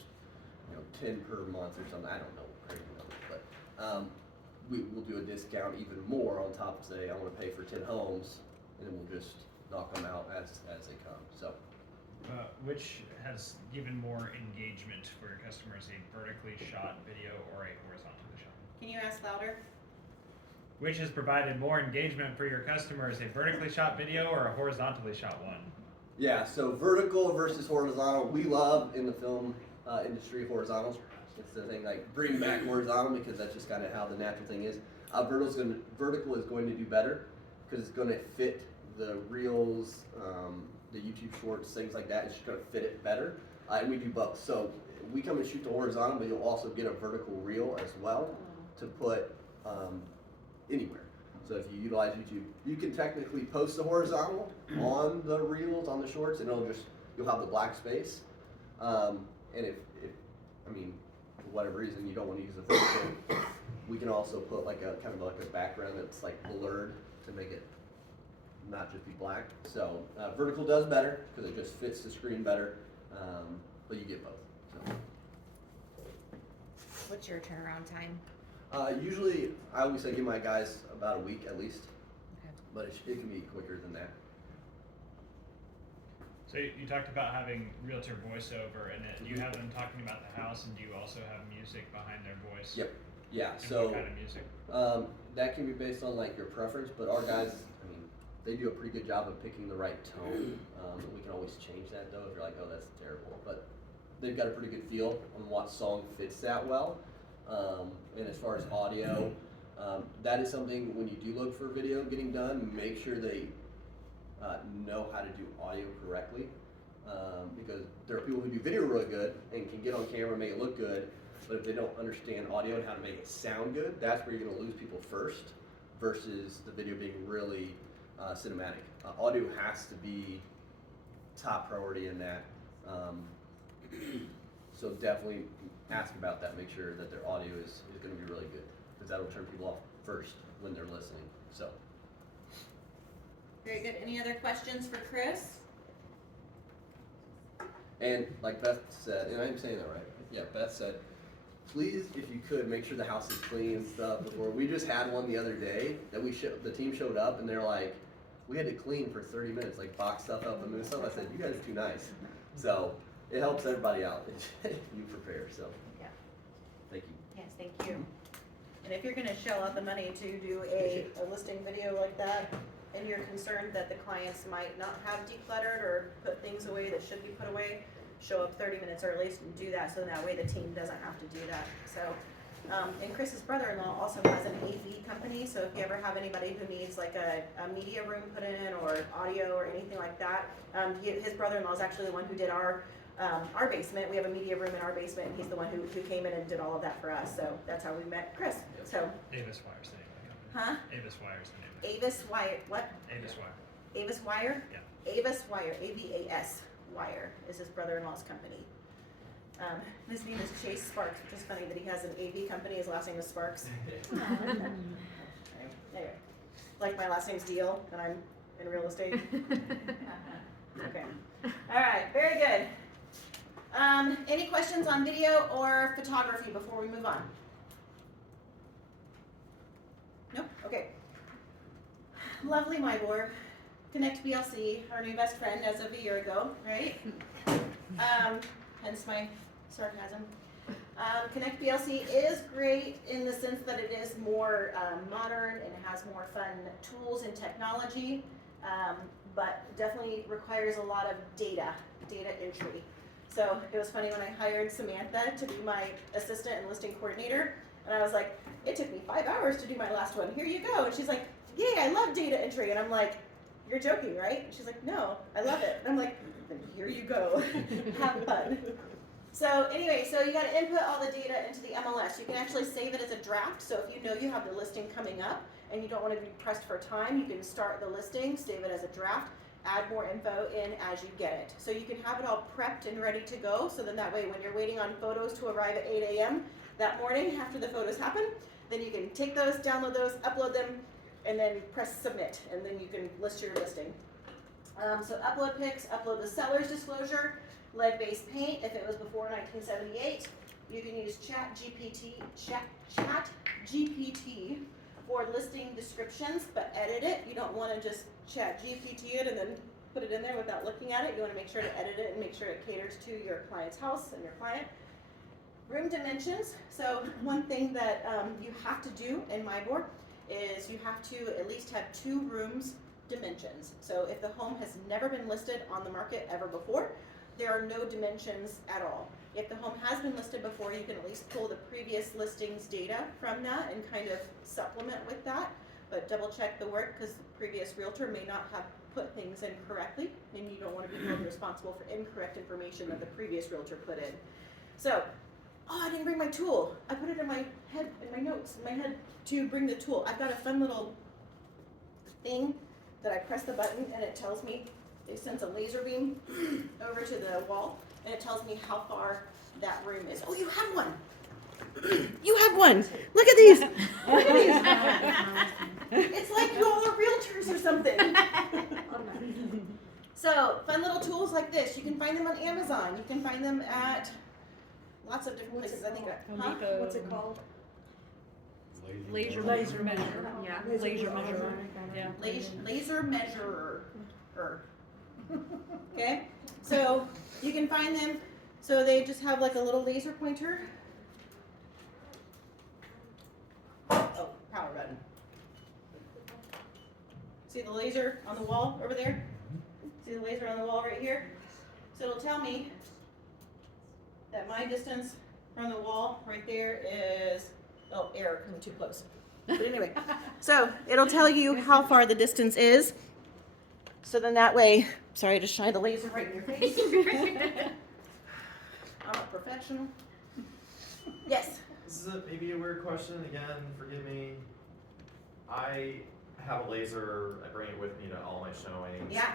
10 per month or something. I don't know crazy numbers, but we'll do a discount even more on top. Say I want to pay for 10 homes, and then we'll just knock them out as they come. So Which has given more engagement for your customers, a vertically shot video or a horizontally shot? Can you ask louder? Which has provided more engagement for your customers, a vertically shot video or a horizontally shot one? yeah, so vertical versus horizontal. We love in the film industry horizontal. It's the thing, like bring back horizontal because that's just kind of how the natural thing is. Vertical is going to do better because it's going to fit the reels, the YouTube shorts, things like that. It's just going to fit it better, and we do both. So we come and shoot the horizontal, but you'll also get a vertical reel as well to put anywhere. So if you utilize YouTube, you can technically post the horizontal on the reels, on the shorts, and you'll have the black space. And if I mean, for whatever reason you don't want to use the vertical, we can also put like a kind of like a background that's like blurred to make it not just be black. So vertical does better because it just fits the screen better, but you get both. So. What's your turnaround time? Usually, I always say give my guys about a week at least, Okay. but it can be quicker than that. So you talked about having realtor voiceover, and do you have them talking about the house, and do you also have music behind their voice? Yep. Yeah. And So what kind of music? that can be based on like your preference, but our guys, I mean, they do a pretty good job of picking the right tone. We can always change that though if you're like, oh, that's terrible, but they've got a pretty good feel on what song fits that well. And as far as audio, that is something when you do look for video getting done, make sure they know how to do audio correctly, because there are people who do video really good and can get on camera and make it look good, but if they don't understand audio and how to make it sound good, that's where you're going to lose people first versus the video being really cinematic. Audio has to be top priority in that. So definitely ask about that. Make sure that their audio is going to be really good because that'll turn people off first when they're listening. So. Very good. Any other questions for Chris? And like Beth said, and I'm saying that right. Yeah, Beth said, please, if you could, make sure the house is clean and stuff before. We just had one the other day that the team showed up and they're like, we had to clean for 30 minutes, like box stuff up and move stuff. I said, you guys are too nice. So it helps everybody out. You prepare, so. Yeah. Thank you. Yes, thank you. And if you're gonna shell out the money to do a listing video like that, and you're concerned that the clients might not have decluttered or put things away that should be put away, show up 30 minutes early and do that so that way the team doesn't have to do that. So, and Chris's brother-in-law also has an AV company, so if you ever have anybody who needs like a media room put in or audio or anything like that, his brother-in-law is actually the one who did our basement. We have a media room in our basement, and he's the one who came in and did all of that for us. So that's how we met Chris. So, Avis Wire's the name of the company. huh? Avis Wire's the name of it. Avis Wire, what? Avis Wire. Avis Wire? Yeah. Avis Wire, A-V-A-S Wire is his brother-in-law's company. His name is Chase Sparks, which is funny that he has an AV company. His last name is Sparks. Anyway, like my last name's Deal, and I'm in real estate. Okay. All right, very good. Any questions on video or photography before we move on? Nope, okay. Lovely Myborg, Connect BLC, our new best friend as of a year ago, right? Hence my sarcasm. Connect BLC is great in the sense that it is more modern and it has more fun tools and technology, but definitely requires a lot of data entry. So it was funny when I hired Samantha to be my assistant and listing coordinator. And I was like, it took me 5 hours to do my last one. Here you go. And she's like, yay, I love data entry. And I'm like, you're joking, right? And she's like, no, I love it. And I'm like, then here you go. Have fun. So anyway, so you got to input all the data into the MLS. You can actually save it as a draft. So if you know you have the listing coming up and you don't want to be pressed for time, you can start the listing, save it as a draft, add more info in as you get it. So you can have it all prepped and ready to go. So then that way when you're waiting on photos to arrive at 8 a.m. that morning after the photos happen, then you can take those, download those, upload them, and then press submit, and then you can list your listing. So upload pics, upload the seller's disclosure, lead-based paint. If it was before 1978, you can use Chat GPT for listing descriptions, but edit it. You don't want to just Chat GPT it and then put it in there without looking at it. You want to make sure to edit it and make sure it caters to your client's house and your client. Room dimensions. So one thing that you have to do in MyBoard is you have to at least have 2 rooms dimensions. So if the home has never been listed on the market ever before, there are no dimensions at all. If the home has been listed before, you can at least pull the previous listings data from that and kind of supplement with that, but double check the work because the previous realtor may not have put things in correctly, and you don't want to be held responsible for incorrect information that the previous realtor put in. So, oh, I didn't bring my tool. I put it in my head, in my notes, in my head to bring the tool. I've got a fun little thing that I press the button and it tells me, it sends a laser beam over to the wall and it tells me how far that room is. Oh, you have one. You have one. Look at these. Look at these. It's like you all are realtors or something. So, fun little tools like this. You can find them on Amazon. You can find them at lots of different places. I think. What's it called? Laser measure. Yeah, laser measure. Yeah. Laser measurer. Okay, so you can find them. So they just have like a little laser pointer. Oh, power button. See the laser on the wall over there? See the laser on the wall right here? So it'll tell me that my distance from the wall right there is, oh, error, because I'm too close. But anyway, so it'll tell you how far the distance is. So then that way, sorry, I just shined the laser right in your face. I'm a professional. Yes. This is maybe a weird question, again, forgive me. I have a laser, I bring it with me to all my showings. Yeah.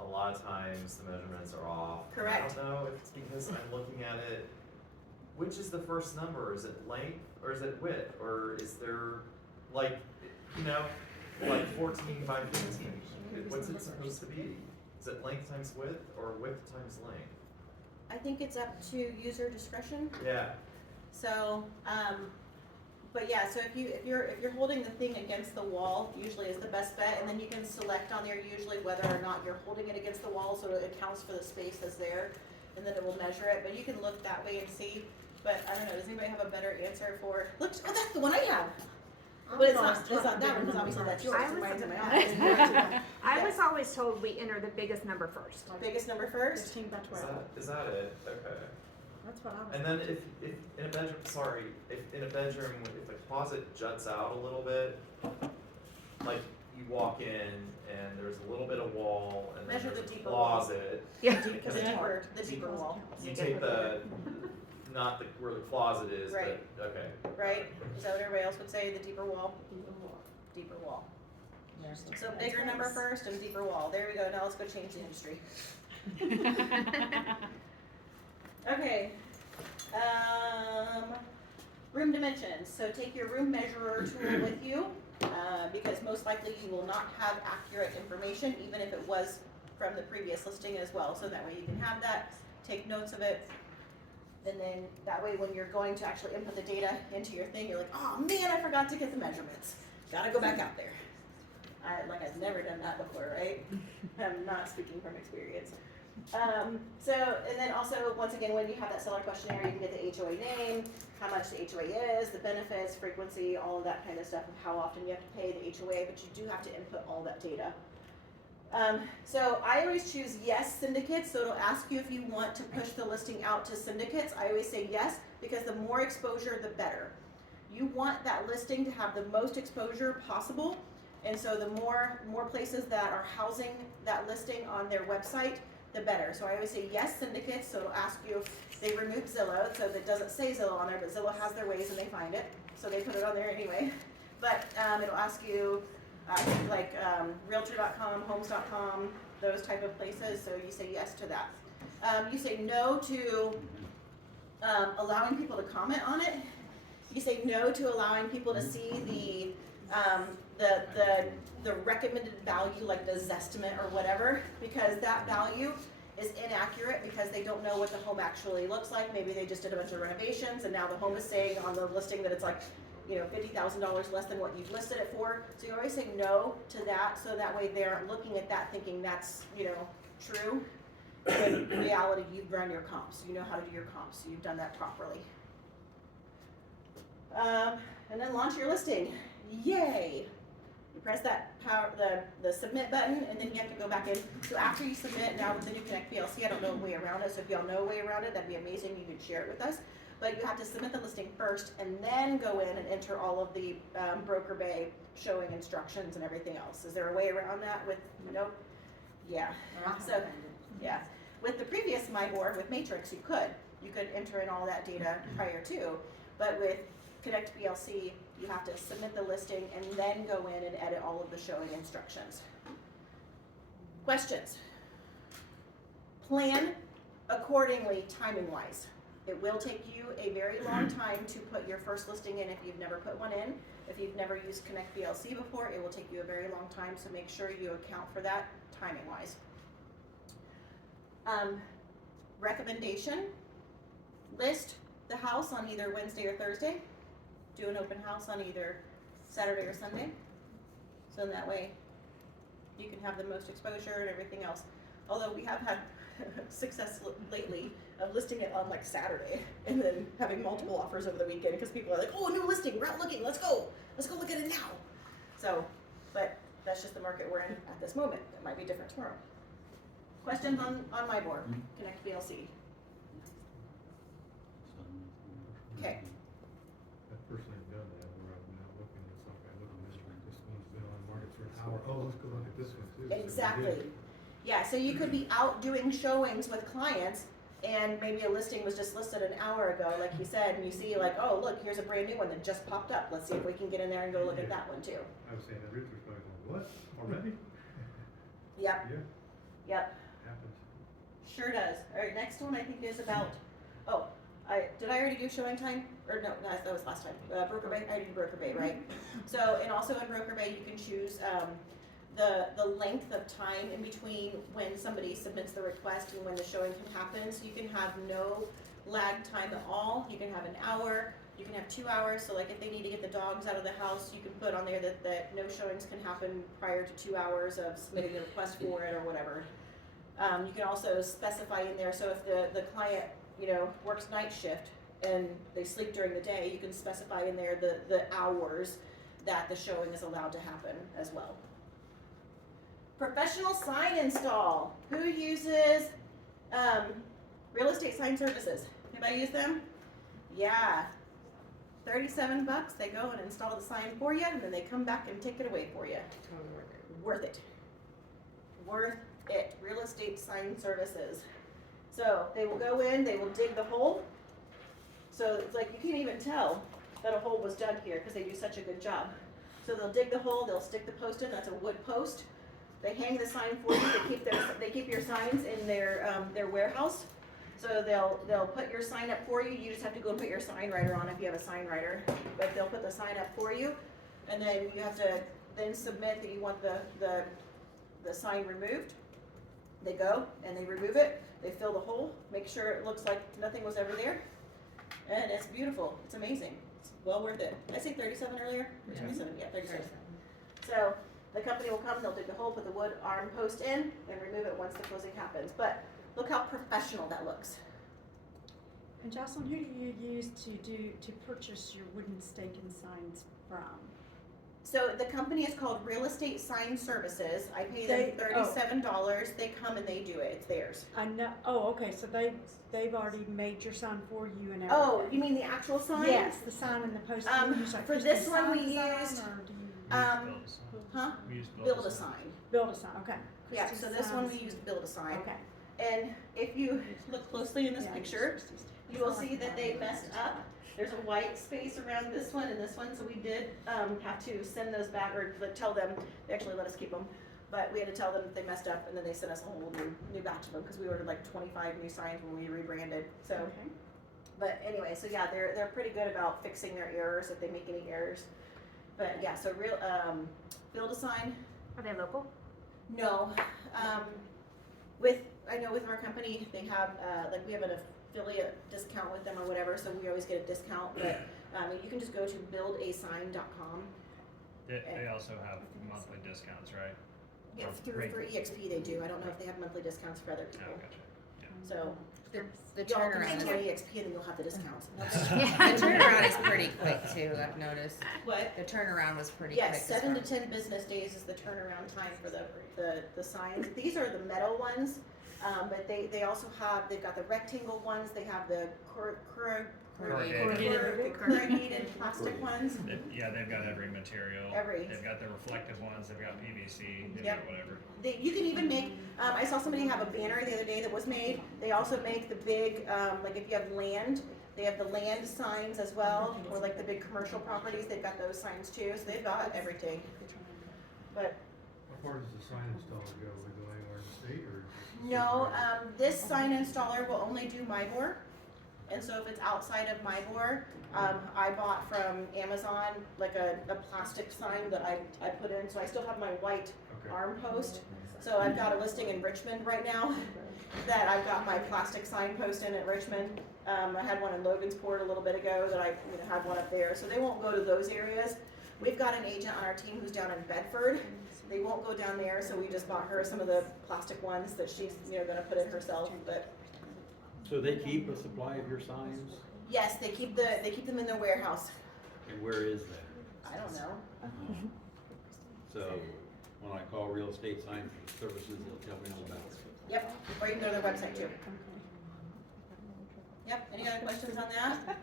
A lot of times the measurements are off. Correct. I don't know if it's because I'm looking at it, which is the first number? Is it length or is it width? Or is there, like, you know, like 14 by 15? What's it supposed to be? Is it length times width or width times length? I think it's up to user discretion. Yeah. So, but yeah, so if you're holding the thing against the wall, usually is the best bet, and then you can select on there usually whether or not you're holding it against the wall, so it accounts for the space that's there, and then it will measure it. But you can look that way and see. But I don't know. Does anybody have a better answer for? Look, oh, that's the one I have. But it's not that one because obviously that's yours. So mine's in my office. I was always told we enter the biggest number first. Biggest number first. 15 by 12. Is that it? Okay. That's what I was. And then if in a bedroom, sorry, if in a bedroom, if the closet juts out a little bit, like you walk in and there's a little bit of wall and then Measure there's the a deeper wall. closet, Yeah. Because the deeper wall. you take the, not the, where the closet is, Right. but, okay. Right? Is that what everybody else would say? The deeper wall? Deeper wall. So bigger number first and deeper wall. There we go. Now let's go change the industry. Okay. Room dimensions. So take your room measurer tool with you because most likely you will not have accurate information even if it was from the previous listing as well. So that way you can have that, take notes of it, and then that way when you're going to actually input the data into your thing, you're like, oh man, I forgot to get the measurements. Gotta go back out there. I've never done that before, right? I'm not speaking from experience. So, and then also, once again, when you have that seller questionnaire, you can get the HOA name, how much the HOA is, the benefits, frequency, all of that kind of stuff, of how often you have to pay the HOA, but you do have to input all that data. So I always choose yes syndicates, so it'll ask you if you want to push the listing out to syndicates. I always say yes, because the more exposure, the better. You want that listing to have the most exposure possible, and so the more places that are housing that listing on their website, the better. So I always say yes syndicates, so it'll ask you if they remove Zillow, so that doesn't say Zillow on there, but Zillow has their ways and they find it, so they put it on there anyway. But it'll ask you like Realtor.com, Homes.com, those type of places, so you say yes to that. You say no to allowing people to comment on it. You say no to allowing people to see the recommended value, like the Zestimate or whatever, because that value is inaccurate because they don't know what the home actually looks like. Maybe they just did a bunch of renovations and now the home is saying on the listing that it's like, you know, $50,000 less than what you've listed it for. So you always say no to that, so that way they aren't looking at that thinking that's, you know, true. In reality, you've run your comps. You know how to do your comps. So you've done that properly. And then launch your listing. Yay! You press that the submit button, and then you have to go back in. So after you submit, now with the new Connect PLC, I don't know a way around it. So if y'all know a way around it, that'd be amazing. You could share it with us. But you have to submit the listing first, and then go in and enter all of the broker bay showing instructions and everything else. Is there a way around that? With nope. Yeah. So yeah. With the previous MyBoard with Matrix, you could enter in all that data prior to, but with Connect PLC, you have to submit the listing and then go in and edit all of the showing instructions. Questions? Plan accordingly, timing wise. It will take you a very long time to put your first listing in if you've never put one in. If you've never used Connect PLC before, it will take you a very long time, so make sure you account for that timing wise. Recommendation, list the house on either Wednesday or Thursday. Do an open house on either Saturday or Sunday. So in that way, you can have the most exposure and everything else. Although we have had success lately of listing it on like Saturday and then having multiple offers over the weekend because people are like, oh, new listing, we're out looking, let's go look at it now. So, but that's just the market we're in at this moment. It might be different tomorrow. Questions on MyBoard, Connect PLC? Okay. I've personally done that where I'm now looking at something, I look at this one, this one's been on the market for an hour, oh, let's go look at this one too. Exactly. Yeah, so you could be out doing showings with clients and maybe a listing was just listed an hour ago, like you said, and you see like, oh, look, here's a brand new one that just popped up. Let's see if we can get in there and go look at that one too. I was saying that realtor's probably going, what, already? Yep, Yeah, yep, happens. sure does. All right, next one I think is about, did I already do showing time? Or no, that was last time. Broker Bay, I did Broker Bay, right? So, and also in Broker Bay, you can choose the length of time in between when somebody submits the request and when the showing can happen. So you can have no lag time at all. You can have an hour, you can have 2 hours. So like if they need to get the dogs out of the house, you can put on there that no showings can happen prior to 2 hours of submitting the request for it or whatever. You can also specify in there, so if the client, you know, works night shift and they sleep during the day, you can specify in there the hours that the showing is allowed to happen as well. Professional sign install. Who uses real estate sign services? Anybody use them? Yeah. $37, they go and install the sign for you, and then they come back and take it away for you. Totally worth it. Worth it. Real estate sign services. So they will go in, they will dig the hole. So it's like you can't even tell that a hole was dug here because they do such a good job. So they'll dig the hole, they'll stick the post in, that's a wood post. They hang the sign for you, they keep your signs in their warehouse. So they'll put your sign up for you, you just have to go and put your sign writer on if you have a sign writer. But they'll put the sign up for you, and then you have to then submit that you want the sign removed. They go and they remove it, they fill the hole, make sure it looks like nothing was ever there, and it's beautiful, it's amazing, it's well worth it. Did I say 37 earlier? Or 27, yeah, 37. So the company will come, they'll dig the hole, put the wood arm post in, and remove it once the closing happens. But look how professional that looks. And Jocelyn, who do you use to purchase your wooden stake and signs from? So the company is called Real Estate Sign Services. I pay them They- oh. $37. They come and they do it. It's theirs. I know, oh, okay, so they've already made your sign for you and everything. Oh, you mean the actual sign? Yes, the sign and the post. Um, you use like for just this the one we sign design, used, or do you Huh? We used Build a sign. build a sign, okay. Yeah, Christie's so this one we signs. used Build a Sign. Okay. And if you look closely in this Yeah, picture, Christie's. you will see that they messed up. There's a white space around this one and this one, so we did have to send those back, or tell them, they actually let us keep them. But we had to tell them that they messed up, and then they sent us a whole new batch of them, because we ordered like 25 new signs when we rebranded, so. Okay. But anyway, so yeah, they're pretty good about fixing their errors, if they make any errors. But yeah, so Build a Sign, Are they local? no. I know with our company, they have, like we have an affiliate discount with them or whatever, so we always get a discount, but, you can just go to buildasign.com. They also have monthly discounts, right? Yeah, Or through, rate- for EXP they do, I don't know if they have monthly discounts for other Oh, people, gotcha. so. The Y'all can turnaround, enter EXP and then you'll have the discounts. the turnaround is pretty quick too, I've noticed. What? The turnaround was pretty quick. Yes, as 7 to far- 10 business days is the turnaround time for the signs. These are the metal ones, but they also have, they've got the rectangle ones, they have the corrugated plastic ones. Yeah, they've got every material. Every. They've got the reflective ones, they've got PVC, they've Yep. got whatever. You can even make, I saw somebody have a banner the other day that was made. They also make the big, like if you have land, they have the land signs as well, or like the big commercial properties, they've got those signs too, so they've got everything. But How far does the sign installer go? Would it go anywhere in the state or? no, this sign installer will only do MyBor. And so if it's outside of MyBor, I bought from Amazon like a plastic sign that I put in, so I still have my white Okay. arm post. So I've got a listing in Richmond right now that I've got my plastic sign post in at Richmond. I had one in Logansport a little bit ago that I had one up there, so they won't go to those areas. We've got an agent on our team who's down in Bedford. They won't go down there, so we just bought her some of the plastic ones that she's gonna put in herself. But So they keep a supply of your signs? yes, they keep them in their warehouse. And where is that? I don't know. So when I call Real Estate Sign Services, they'll tell me all about it. Yep, or you can go to their website too. Yep, any other questions on that?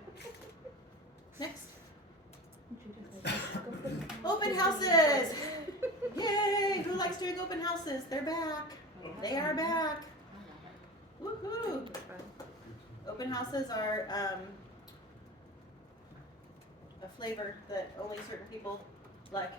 Next. Open houses! Yay! Who likes doing open houses? They're back. They are back. Woohoo! Open houses are a flavor that only certain people like,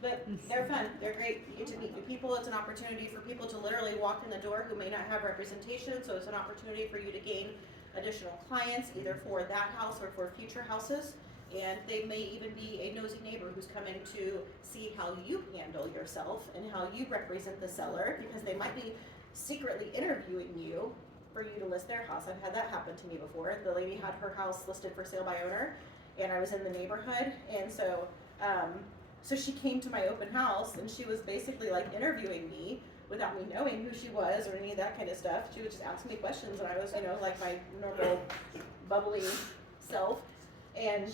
but they're fun. They're great. You get to meet new people. It's an opportunity for people to literally walk in the door who may not have representation. So it's an opportunity for you to gain additional clients, either for that house or for future houses. And they may even be a nosy neighbor who's coming to see how you handle yourself and how you represent the seller, because they might be secretly interviewing you for you to list their house. I've had that happen to me before. The lady had her house listed for sale by owner, and I was in the neighborhood, and so she came to my open house, and she was basically like interviewing me without me knowing who she was or any of that kind of stuff. She would just ask me questions, and I was, like my normal bubbly self. And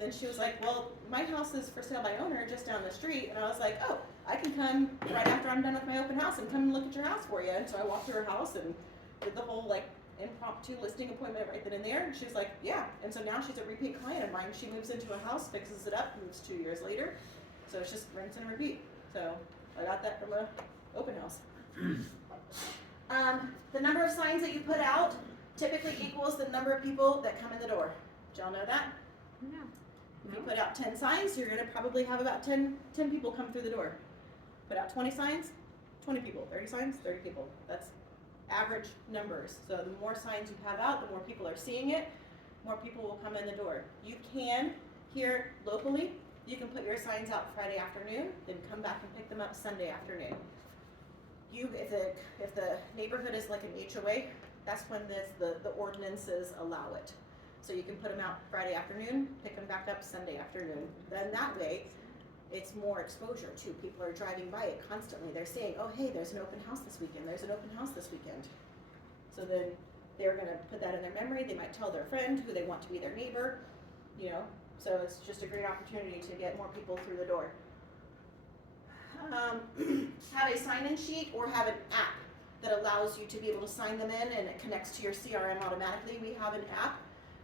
then she was like, well, my house is for sale by owner just down the street. And I was like, oh, I can come right after I'm done with my open house and come and look at your house for you. And so I walked to her house and did the whole like impromptu listing appointment right then and there. And she was like, yeah. And so now she's a repeat client of mine. She moves into a house, fixes it up, moves 2 years later. So it's just rinse and repeat. So I got that from a open house. The number of signs that you put out typically equals the number of people that come in the door. Did y'all know that? No. If you put out 10 signs, you're gonna probably have about 10 people come through the door. Put out 20 signs, 20 people. 30 signs, 30 people. That's average numbers. So the more signs you have out, the more people are seeing it, more people will come in the door. You can, here locally, you can put your signs out Friday afternoon, then come back and pick them up Sunday afternoon. If the neighborhood is like an HOA, that's when the ordinances allow it. So you can put them out Friday afternoon, pick them back up Sunday afternoon. Then that way, it's more exposure too. People are driving by it constantly. They're saying, oh hey, there's an open house this weekend, there's an open house this weekend. So then they're gonna put that in their memory. They might tell their friend who they want to be their neighbor, So it's just a great opportunity to get more people through the door. have a sign-in sheet or have an app that allows you to be able to sign them in, and it connects to your CRM automatically. We have an app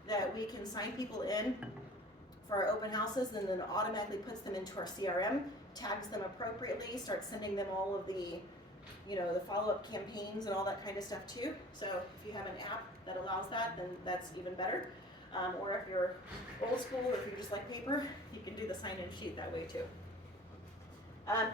that we can sign people in for our open houses, and then automatically puts them into our CRM, tags them appropriately, starts sending them all of the, the follow-up campaigns and all that kind of stuff too. So if you have an app that allows that, then that's even better. Or if you're old school, or if you just like paper, you can do the sign-in sheet that way too.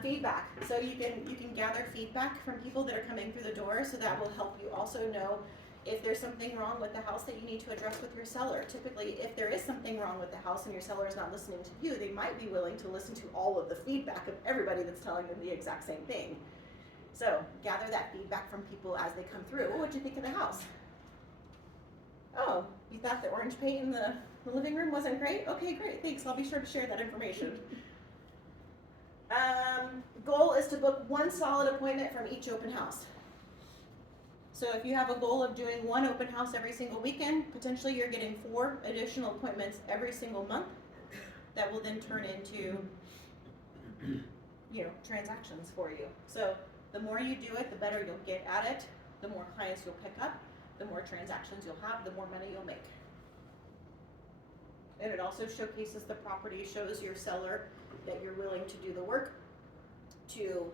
Feedback. So you can gather feedback from people that are coming through the door, so that will help you also know if there's something wrong with the house that you need to address with your seller. Typically, if there is something wrong with the house and your seller is not listening to you, they might be willing to listen to all of the feedback of everybody that's telling them the exact same thing. So gather that feedback from people as they come through. Well, what'd you think of the house? Oh, you thought the orange paint in the living room wasn't great? Okay, great, thanks. I'll be sure to share that information. Goal is to book one solid appointment from each open house. So if you have a goal of doing one open house every single weekend, potentially you're getting 4 additional appointments every single month that will then turn into, transactions for you. So the more you do it, the better you'll get at it, the more clients you'll pick up, the more transactions you'll have, the more money you'll make. And it also showcases the property, shows your seller that you're willing to do the work to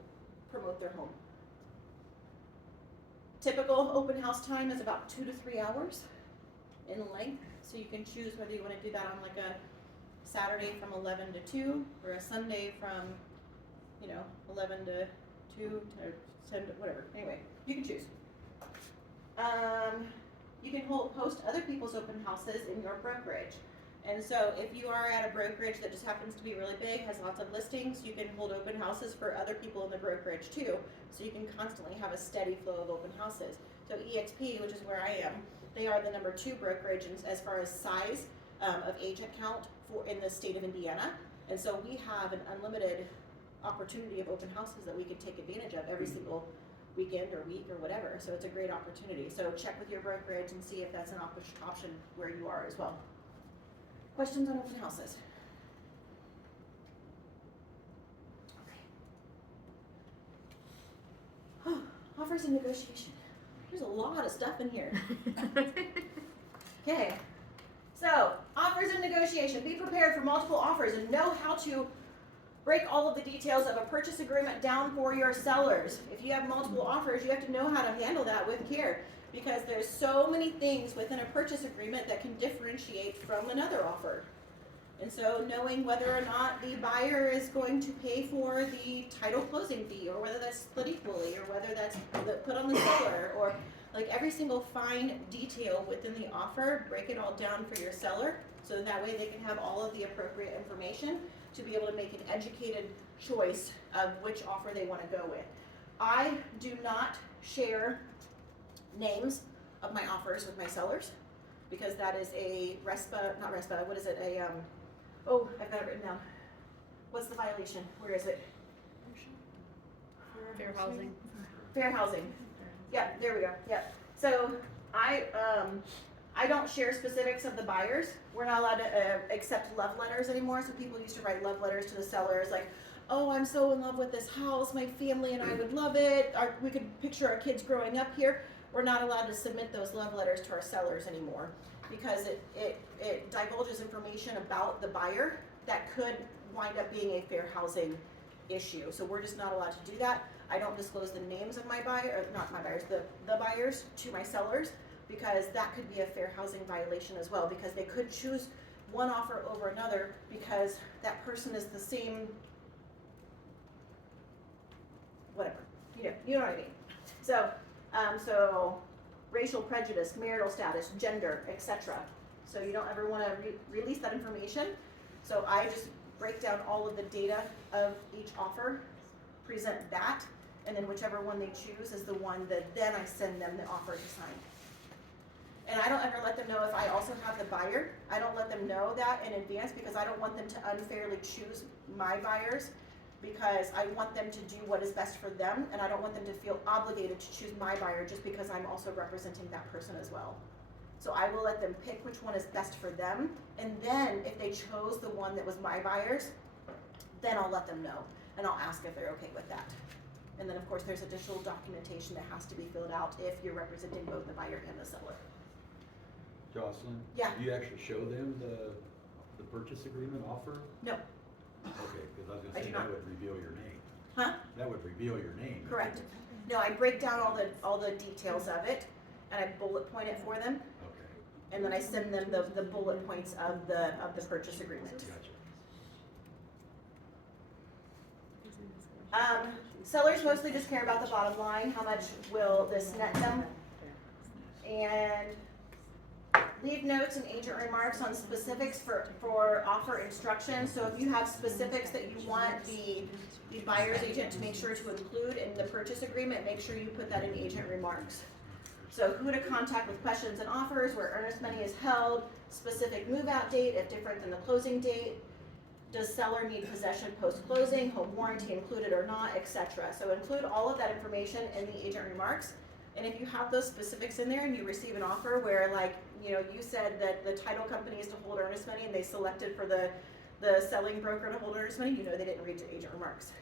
promote their home. Typical open house time is about 2 to 3 hours in length, so you can choose whether you want to do that on like a Saturday from 11 to 2 or a Sunday from 11 to 2 to 10 to whatever. Anyway, you can choose. You can host other people's open houses in your brokerage. And so if you are at a brokerage that just happens to be really big, has lots of listings, you can hold open houses for other people in the brokerage too. So you can constantly have a steady flow of open houses. So EXP, which is where I am, they are the number 2 brokerage as far as size of agent count in the state of Indiana. And so we have an unlimited opportunity of open houses that we can take advantage of every single weekend or week or whatever. So it's a great opportunity. So check with your brokerage and see if that's an option where you are as well. Questions on open houses? Okay. Offers and negotiation. There's a lot of stuff in here. Okay. So, offers and negotiation. Be prepared for multiple offers and know how to break all of the details of a purchase agreement down for your sellers. If you have multiple offers, you have to know how to handle that with care, because there's so many things within a purchase agreement that can differentiate from another offer. And so knowing whether or not the buyer is going to pay for the title closing fee, or whether that's split equally, or whether that's put on the seller, or like every single fine detail within the offer, break it all down for your seller, so that way they can have all of the appropriate information to be able to make an educated choice of which offer they want to go with. I do not share names of my offers with my sellers, because that is a I've got it written down. What's the violation? Where is it? Fair housing. Fair housing. Yep, there we go. Yep. So I don't share specifics of the buyers. We're not allowed to accept love letters anymore. So people used to write love letters to the sellers like, oh, I'm so in love with this house, my family and I would love it. We could picture our kids growing up here. We're not allowed to submit those love letters to our sellers anymore, because it divulges information about the buyer that could wind up being a fair housing issue. So we're just not allowed to do that. I don't disclose the names of my buyer, or not my buyers, the buyers to my sellers, because that could be a fair housing violation as well, because they could choose one offer over another because that person is the same, whatever, you know what I mean. So, racial prejudice, marital status, gender, etc. So you don't ever want to release that information. So I just break down all of the data of each offer, present that, and then whichever one they choose is the one that then I send them the offer to sign. And I don't ever let them know if I also have the buyer. I don't let them know that in advance, because I don't want them to unfairly choose my buyers, because I want them to do what is best for them, and I don't want them to feel obligated to choose my buyer just because I'm also representing that person as well. So I will let them pick which one is best for them, and then if they chose the one that was my buyer's, then I'll let them know. and I'll ask if they're okay with that. And then of course there's additional documentation that has to be filled out if you're representing both the buyer and the seller. Jocelyn? Yeah. Do you actually show them the purchase agreement offer? No. Okay, because I was I gonna say do that not. would reveal your name. Huh? That would reveal your name. Correct. No, I break down all the details of it, and I bullet point it for them, Okay, and then I send them the bullet points of the purchase agreement. gotcha. Sellers mostly just care about the bottom line, how much will this net them? And leave notes and agent remarks on specifics for offer instructions. So if you have specifics that you want the buyer's agent to make sure to include in the purchase agreement, make sure you put that in agent remarks. So who to contact with questions and offers, where earnest money is held, specific move-out date if different than the closing date, does seller need possession post-closing, home warranty included or not, etc. So include all of that information in the agent remarks. And if you have those specifics in there and you receive an offer where, like, you know, you said that the title company is to hold earnest money and they selected for the selling broker to hold earnest money, you know they didn't read the agent remarks.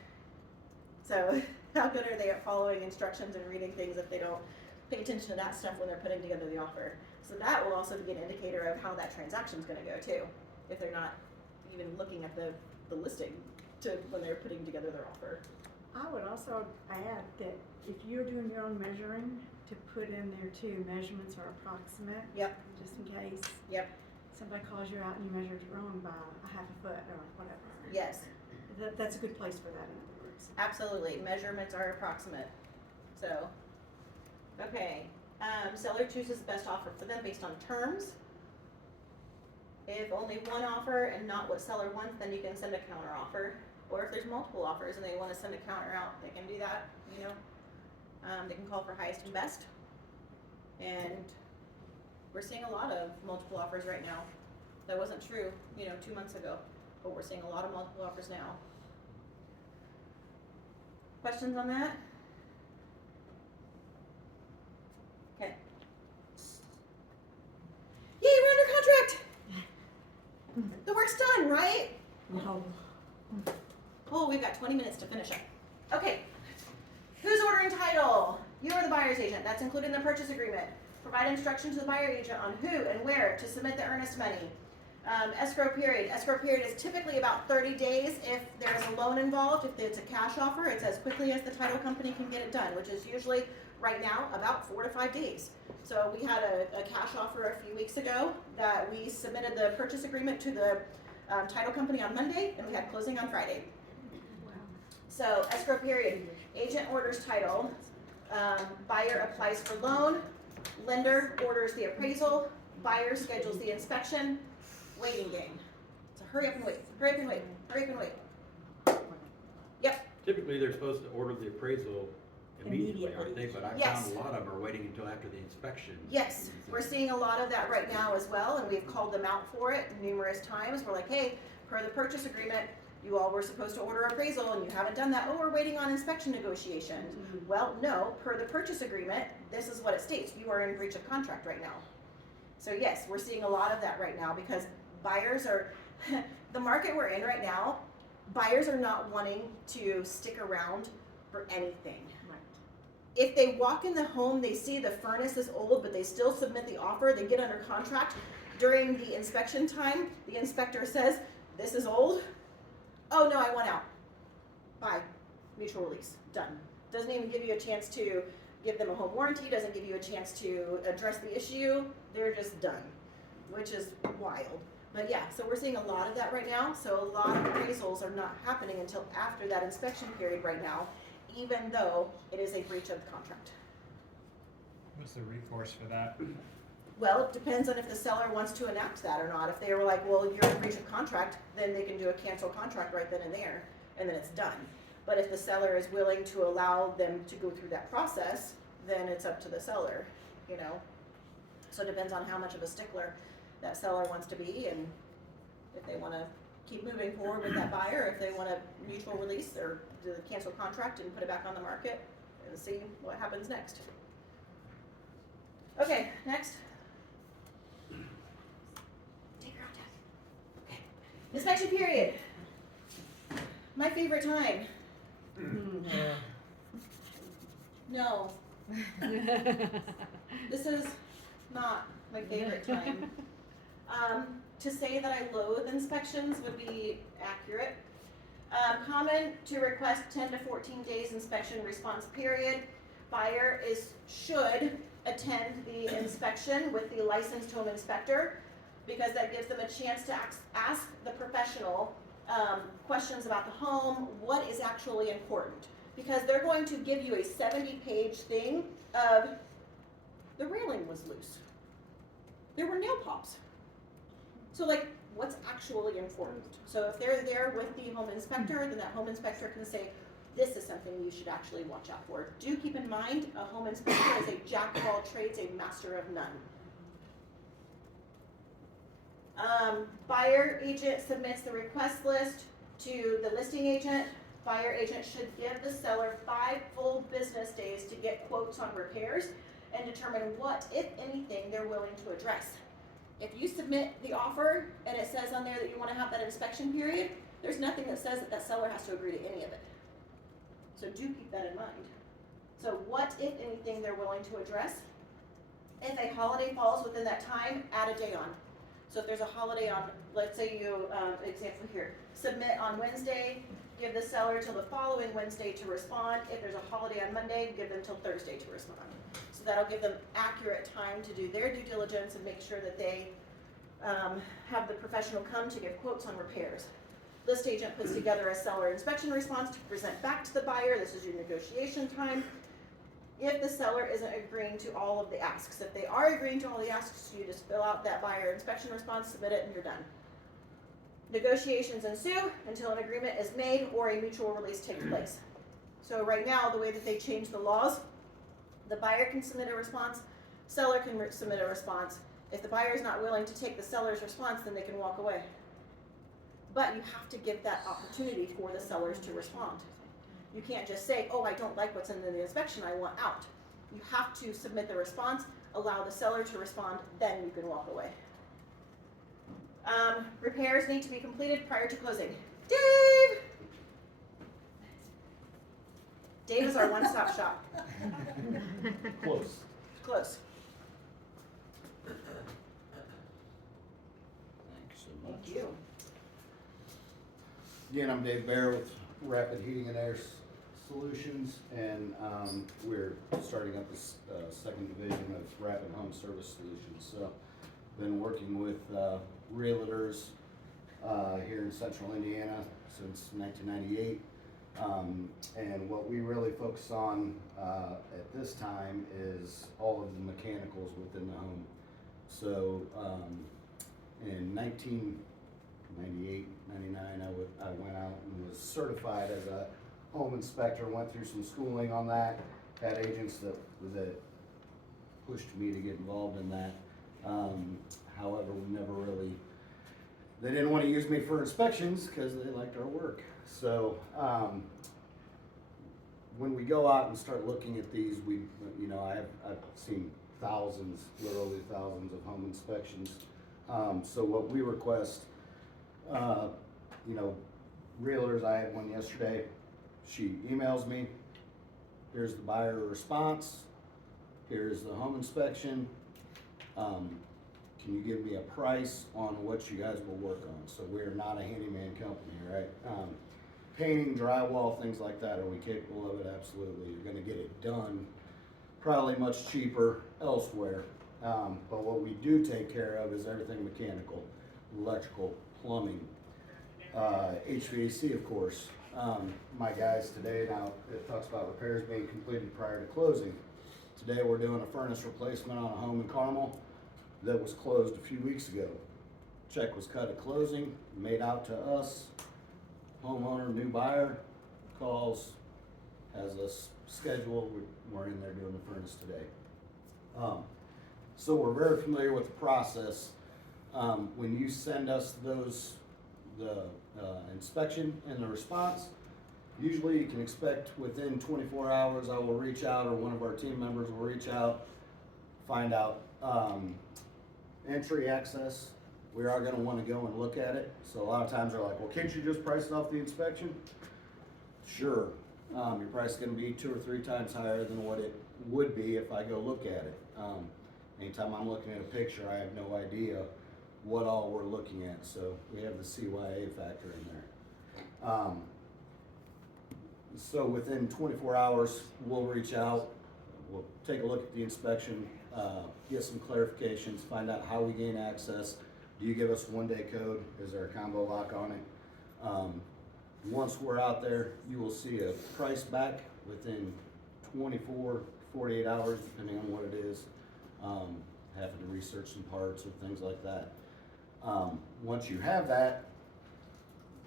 So how good are they at following instructions and reading things if they don't pay attention to that stuff when they're putting together the offer? So that will also be an indicator of how that transaction's gonna go too, if they're not even looking at the listing to when they're putting together their offer. I would also add that if you're doing your own measuring, to put in there too, measurements are approximate. Yep. Just in case. Yep. Somebody calls you out and you measured it wrong by a half a foot or whatever. Yes, That's a good place for that, in other words. absolutely. Measurements are approximate. So, okay. Seller chooses the best offer for them based on terms. If only one offer and not what seller wants, then you can send a counter offer. Or if there's multiple offers and they want to send a counter out, they can do that, you know. They can call for highest and best. And we're seeing a lot of multiple offers right now. That wasn't true, you know, 2 months ago, but we're seeing a lot of multiple offers now. Questions on that? Okay. Yay, we're under contract! The work's done, right? No. Oh, we've got 20 minutes to finish up. Okay. Who's ordering title? You are the buyer's agent. That's included in the purchase agreement. Provide instruction to the buyer agent on who and where to submit the earnest money. Escrow period. Escrow period is typically about 30 days if there's a loan involved. If it's a cash offer, it's as quickly as the title company can get it done, which is usually right now about 4 to 5 days. So we had a cash offer a few weeks ago that we submitted the purchase agreement to the title company on Monday, and we had closing on Friday. So escrow period, agent orders title, buyer applies for loan, lender orders the appraisal, buyer schedules the inspection, waiting game. So hurry up and wait, hurry up and wait, hurry up and wait. Yep, Typically, they're supposed to order the appraisal immediately, aren't they? But I Yes. found a lot of them are waiting until after the inspection. yes, we're seeing a lot of that right now as well, and we've called them out for it numerous times. We're like, hey, per the purchase agreement, you all were supposed to order appraisal and you haven't done that. Oh, we're waiting on inspection negotiations. Well, no, per the purchase agreement, this is what it states. You are in breach of contract right now. So yes, we're seeing a lot of that right now because buyers are, the market we're in right now, buyers are not wanting to stick around for anything. Right. If they walk in the home, they see the furnace is old, but they still submit the offer, they get under contract. During the inspection time, the inspector says, this is old. Oh no, I want out. Bye. Mutual release. Done. Doesn't even give you a chance to give them a home warranty, doesn't give you a chance to address the issue. They're just done, which is wild. But yeah, so we're seeing a lot of that right now. So a lot of appraisals are not happening until after that inspection period right now, even though it is a breach of the contract. What's the recourse for that? Well, it depends on if the seller wants to enact that or not. If they were like, well, you're in breach of contract, then they can do a cancel contract right then and there, and then it's done. But if the seller is willing to allow them to go through that process, then it's up to the seller, you know? So it depends on how much of a stickler that seller wants to be, and if they wanna keep moving forward with that buyer, if they want a mutual release or do the cancel contract and put it back on the market and see what happens next. Okay, next. Take her out, Dad. Okay. Inspection period. My favorite time. No, this is not my favorite time. To say that I loathe inspections would be accurate. Common to request 10 to 14 days inspection response period. Buyer should attend the inspection with the licensed home inspector, because that gives them a chance to ask the professional questions about the home, what is actually important. Because they're going to give you a 70-page thing of the railing was loose. There were nail pops. So like, what's actually important? So if they're there with the home inspector, then that home inspector can say, this is something you should actually watch out for. Do keep in mind, a home inspector is a jack of all trades, a master of none. Buyer agent submits the request list to the listing agent. Buyer agent should give the seller 5 full business days to get quotes on repairs and determine what, if anything, they're willing to address. If you submit the offer and it says on there that you want to have that inspection period, there's nothing that says that that seller has to agree to any of it. So do keep that in mind. So what, if anything, they're willing to address. If a holiday falls within that time, add a day on. So if there's a holiday on, let's say you, example here, submit on Wednesday, give the seller till the following Wednesday to respond. If there's a holiday on Monday, give them till Thursday to respond. So that'll give them accurate time to do their due diligence and make sure that they have the professional come to give quotes on repairs. List agent puts together a seller inspection response to present back to the buyer. This is your negotiation time. If the seller isn't agreeing to all of the asks. If they are agreeing to all the asks, you just fill out that buyer inspection response, submit it, and you're done. Negotiations ensue until an agreement is made or a mutual release takes place. So right now, the way that they change the laws, the buyer can submit a response, seller can submit a response. If the buyer is not willing to take the seller's response, then they can walk away. But you have to give that opportunity for the sellers to respond. You can't just say, oh, I don't like what's in the inspection, I want out. You have to submit the response, allow the seller to respond, then you can walk away. Repairs need to be completed prior to closing. Dave! Dave is our one-stop shop. Close. Close. Thanks so much. Thank you. Again, I'm Dave Bear with Rapid Heating and Air Solutions, and we're starting up this second division of Rapid Home Service Solutions. So, been working with realtors here in Central Indiana since 1998, and what we really focus on at this time is all of the mechanicals within the home. So, in 1998, 99, I went out and was certified as a home inspector, went through some schooling on that, had agents that pushed me to get involved in that. However, we never really, they didn't want to use me for inspections because they liked our work. So when we go out and start looking at these, I've seen thousands, literally thousands of home inspections. So what we request, realtors, I had one yesterday, she emails me, here's the buyer response, here's the home inspection, can you give me a price on what you guys will work on? So we're not a handyman company, right? Painting, drywall, things like that, are we capable of it? Absolutely. You're gonna get it done, probably much cheaper elsewhere. But what we do take care of is everything mechanical, electrical, plumbing, HVAC, of course. My guys today, now it talks about repairs being completed prior to closing. Today we're doing a furnace replacement on a home in Carmel that was closed a few weeks ago. Check was cut at closing, made out to us. Homeowner, new buyer, calls, has us scheduled. We're in there doing the furnace today. So we're very familiar with the process. When you send us the inspection and the response, usually you can expect within 24 hours I will reach out, or one of our team members will reach out, find out entry access. We are going to want to go and look at it. So a lot of times they're like, well, can't you just price it off the inspection? Sure, your price is gonna be 2 or 3 times higher than what it would be if I go look at it. Anytime I'm looking at a picture, I have no idea what all we're looking at, so we have the CYA factor in there. So within 24 hours, we'll reach out, we'll take a look at the inspection, get some clarifications, find out how we gain access. Do you give us 1-day code? Is there a combo lock on it? Once we're out there, you will see a price back within 24, 48 hours, depending on what it is. Having to research some parts or things like that. Once you have that,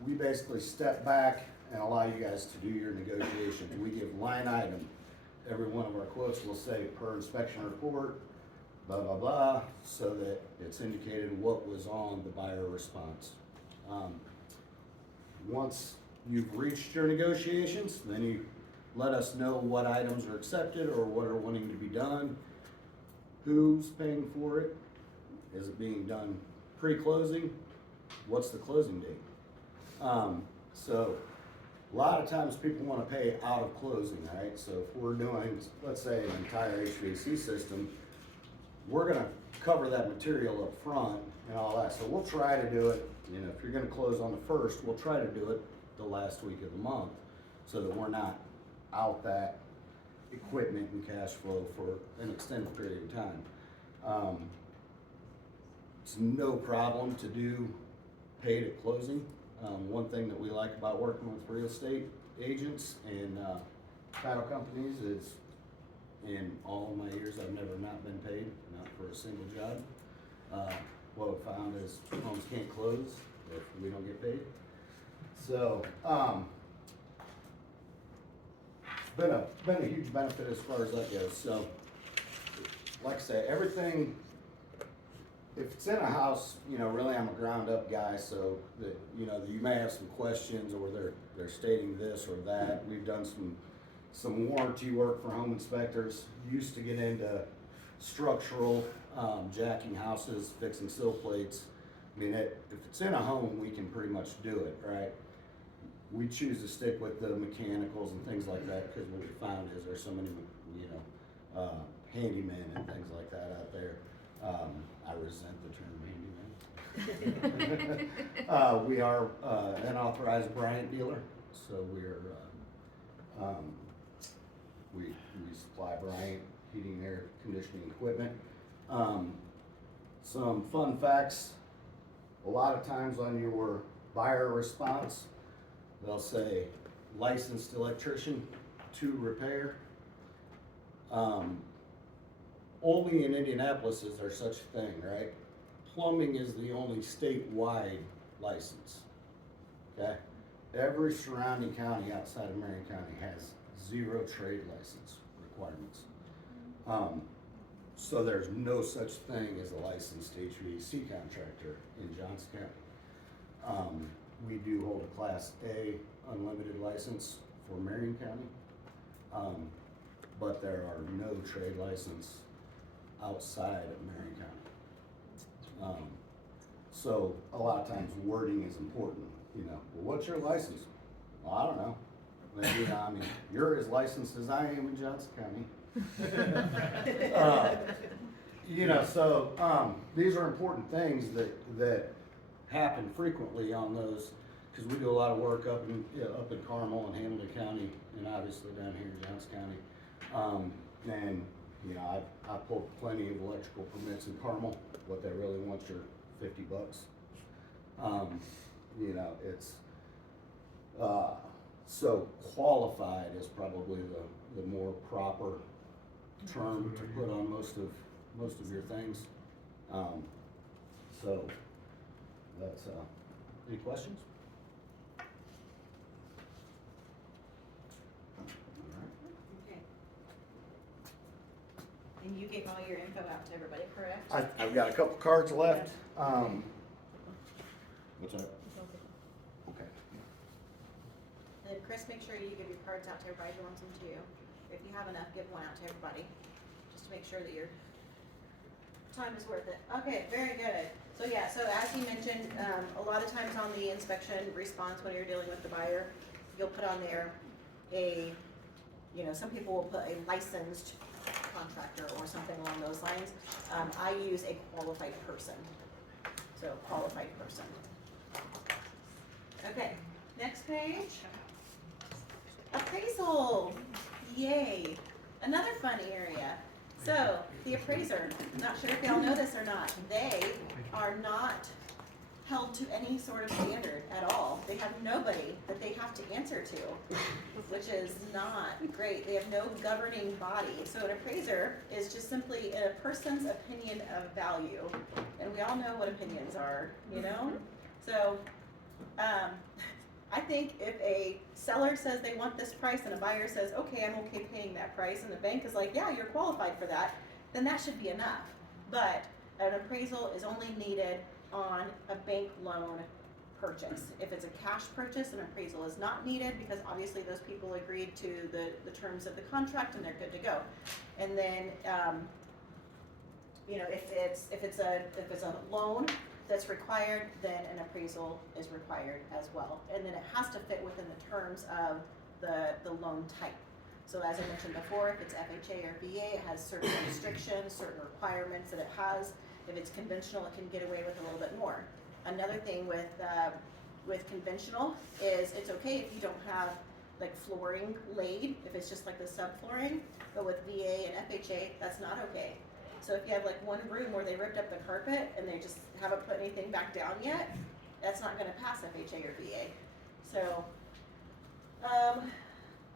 we basically step back and allow you guys to do your negotiations. We give line item. Every one of our quotes will say per inspection report, blah, blah, blah, so that it's indicated what was on the buyer response. Once you've reached your negotiations, then you let us know what items are accepted or what are wanting to be done, who's paying for it, is it being done pre-closing, what's the closing date? So a lot of times people want to pay out of closing, right? So if we're doing, let's say, an entire HVAC system, we're gonna cover that material up front and all that. So we'll try to do it, you know, if you're gonna close on the 1st, we'll try to do it the last week of the month so that we're not out that equipment and cash flow for an extended period of time. It's no problem to do paid at closing. One thing that we like about working with real estate agents and title companies is, in all of my years, I've never not been paid, not for a single job. What we found is homes can't close if we don't get paid. So, it's been a huge benefit as far as that goes. So, like I say, everything, if it's in a house, you know, really I'm a ground up guy, so that, you know, you may have some questions or they're stating this or that. We've done some warranty work for home inspectors. Used to get into structural, jacking houses, fixing sill plates. I mean, if it's in a home, we can pretty much do it, right? We choose to stick with the mechanicals and things like that because what we found is there's so many, you know, handymen and things like that out there. I resent the term handyman. We are an authorized Bryant dealer, so we supply Bryant heating, air conditioning equipment. Some fun facts. A lot of times on your buyer response, they'll say licensed electrician to repair. Only in Indianapolis is there such a thing, right? Plumbing is the only statewide license, okay? Every surrounding county outside of Marion County has 0 trade license requirements. So there's no such thing as a licensed HVAC contractor in Johnson County. We do hold a Class A unlimited license for Marion County, but there are no trade license outside of Marion County. So a lot of times wording is important, you know. Well, what's your license? Well, I don't know. Maybe, I mean, you're as licensed as I am in Johnson County. You know, so these are important things that happen frequently on those, because we do a lot of work up in Carmel and Hamilton County, and obviously down here in Johnson County. And you know, I've pulled plenty of electrical permits in Carmel. What they really want your $50. You know, it's so qualified is probably the more proper term to put on most of your things. So that's any questions? Okay. And you gave all your info out to everybody, correct? I've got a couple cards left. What's that? Okay. And Chris, make sure you give your cards out to everybody who wants them too. If you have enough, give one out to everybody, just to make sure that your time is worth it. Okay, very good. So yeah, so as he mentioned, a lot of times on the inspection response when you're dealing with the buyer, you'll put on there, some people will put a licensed contractor or something along those lines. I use a qualified person. So qualified person. Okay, next page. Appraisal. Yay. Another fun area. So the appraiser, not sure if y'all know this or not, they are not held to any sort of standard at all. They have nobody that they have to answer to, which is not great. They have no governing body. So an appraiser is just simply a person's opinion of value. And we all know what opinions are, you know? So I think if a seller says they want this price and a buyer says, okay, I'm okay paying that price, and the bank is like, yeah, you're qualified for that, then that should be enough. But an appraisal is only needed on a bank loan purchase. If it's a cash purchase, an appraisal is not needed because obviously those people agreed to the terms of the contract and they're good to go. And then, if it's a loan that's required, then an appraisal is required as well. And then it has to fit within the terms of the loan type. So as I mentioned before, if it's FHA or VA, it has certain restrictions, certain requirements that it has. If it's conventional, it can get away with a little bit more. Another thing with conventional is it's okay if you don't have like flooring laid, if it's just like the subflooring, but with VA and FHA, that's not okay. So if you have like one room where they ripped up the carpet and they just haven't put anything back down yet, that's not gonna pass FHA or VA. So,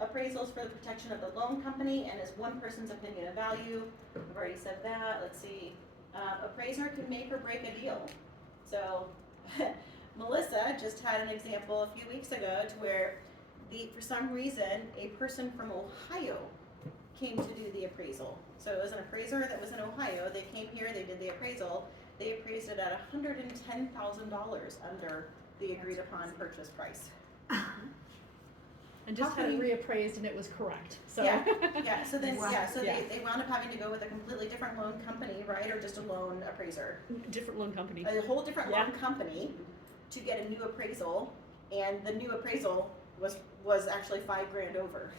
appraisals for the protection of the loan company and is one person's opinion of value. I've already said that. Let's see. Appraiser can make or break a deal. So Melissa just had an example a few weeks ago to where for some reason a person from Ohio came to do the appraisal. So it was an appraiser that was in Ohio. They came here, they did the appraisal. They appraised it at $110,000 under the agreed upon purchase price. And just had it reappraised and it was correct, so. Yeah, so then, Wow. They wound up having to go with a completely different loan company, right, or just a loan appraiser? Different loan company. A whole different loan company to get a new appraisal, and the new appraisal was actually $5,000 over.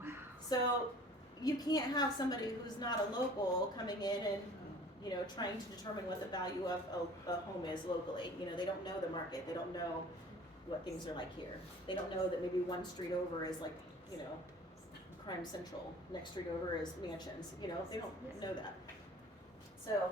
Wow. So you can't have somebody who's not a local coming in and, trying to determine what the value of a home is locally. They don't know the market, they don't know what things are like here. They don't know that maybe one street over is like, Crime Central, next street over is mansions, they don't know that. So,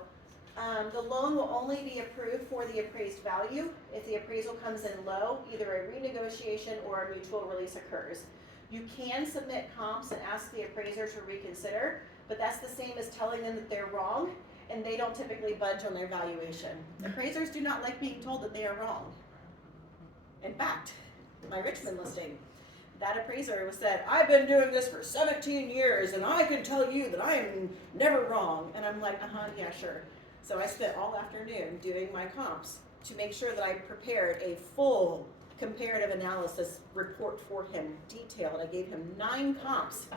the loan will only be approved for the appraised value. If the appraisal comes in low, either a renegotiation or a mutual release occurs. You can submit comps and ask the appraiser to reconsider, but that's the same as telling them that they're wrong, and they don't typically budge on their valuation. Appraisers do not like being told that they are wrong. In fact, my Richmond listing, that appraiser said, I've been doing this for 17 years and I can tell you that I am never wrong. And I'm like, yeah, sure. So I spent all afternoon doing my comps to make sure that I prepared a full comparative analysis report for him, detailed. I gave him 9 comps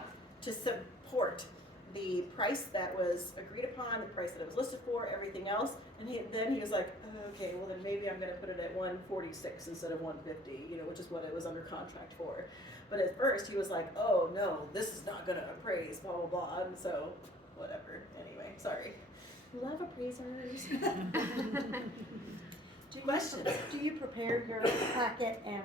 to support the price that was agreed upon, the price that it was listed for, everything else. And then he was like, okay, well then maybe I'm gonna put it at 146 instead of 150, which is what it was under contract for. But at first he was like, oh no, this is not gonna appraise, blah, blah, blah. And so, whatever, anyway, sorry. Love appraisers. Questions? Do you prepare your packet and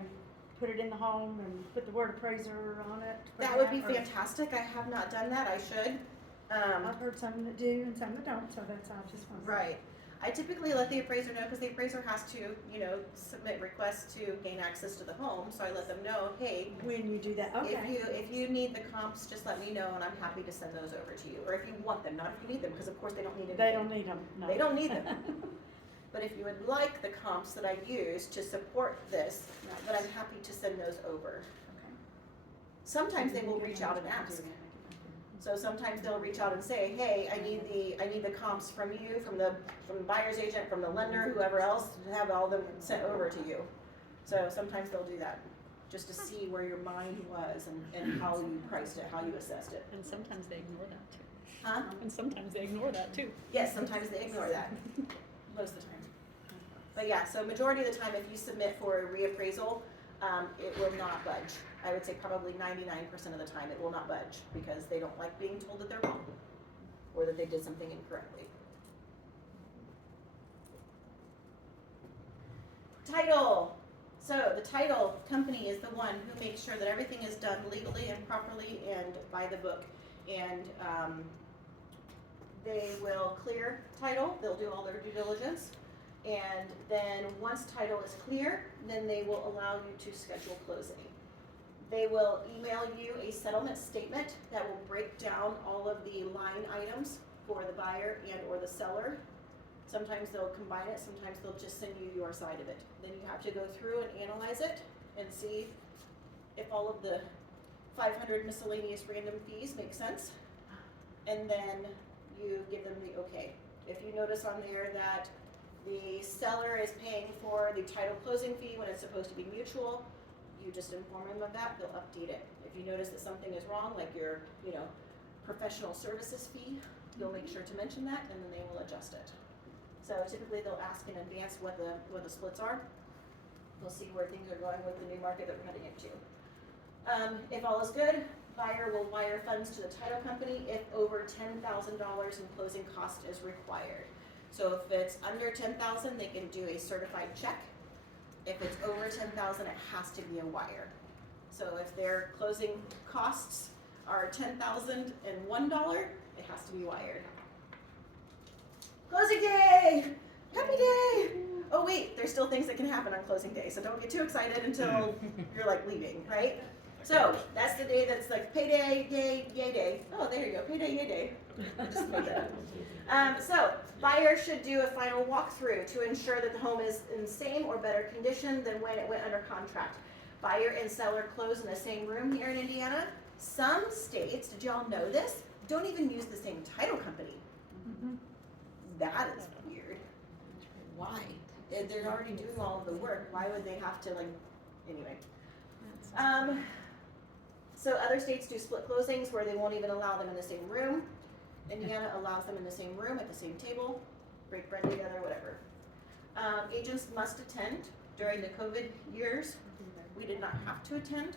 put it in the home and put the word appraiser on it? That would be fantastic. I have not done that. I should. I've heard some that do and some that don't, so that's, I just want to. Right. I typically let the appraiser know because the appraiser has to, submit requests to gain access to the home. So I let them know, hey, When you do that, okay. if you need the comps, just let me know and I'm happy to send those over to you. Or if you want them, not if you need them, because of course they don't need anything. They don't need them, no. They don't need them. But if you would like the comps that I use to support this, then I'm happy to send those over. Okay. Sometimes they will reach out and ask. So sometimes they'll reach out and say, hey, I need the comps from you, from the buyer's agent, from the lender, whoever else, to have all of them sent over to you. So sometimes they'll do that, just to see where your mind was and how you priced it, how you assessed it. And sometimes they ignore that too. Huh? And sometimes they ignore that too. Yes, sometimes they ignore that, most of the time. But yeah, so majority of the time, if you submit for a reappraisal, it will not budge. I would say probably 99% of the time it will not budge because they don't like being told that they're wrong or that they did something incorrectly. Title. So the title company is the one who makes sure that everything is done legally and properly and by the book. And they will clear title, they'll do all their due diligence. And then once title is clear, then they will allow you to schedule closing. They will email you a settlement statement that will break down all of the line items for the buyer and or the seller. Sometimes they'll combine it, sometimes they'll just send you your side of it. Then you have to go through and analyze it and see if all of the 500 miscellaneous random fees make sense. And then you give them the okay. If you notice on there that the seller is paying for the title closing fee when it's supposed to be mutual, you just inform them of that, they'll update it. If you notice that something is wrong, like your, professional services fee, you'll make sure to mention that and then they will adjust it. So typically they'll ask in advance what the splits are. We'll see where things are going with the new market that we're heading into. If all is good, buyer will wire funds to the title company if over $10,000 in closing cost is required. So if it's under $10,000, they can do a certified check. If it's over $10,000, it has to be a wire. So if their closing costs are $10,001, it has to be wired. Closing day! Happy day! Oh wait, there's still things that can happen on closing day, so don't get too excited until you're like leaving, right? So that's the day that's like payday, yay, yay day. Oh, there you go, payday, yay day. Just made that up. So buyer should do a final walkthrough to ensure that the home is in the same or better condition than when it went under contract. Buyer and seller close in the same room here in Indiana. Some states, did y'all know this, don't even use the same title company. Mm-hmm. That is weird. Why? They're already doing all of the work. Why would they have to anyway. So other states do split closings where they won't even allow them in the same room. Indiana allows them in the same room at the same table, break bread together, whatever. Agents must attend. During the COVID years, we did not have to attend.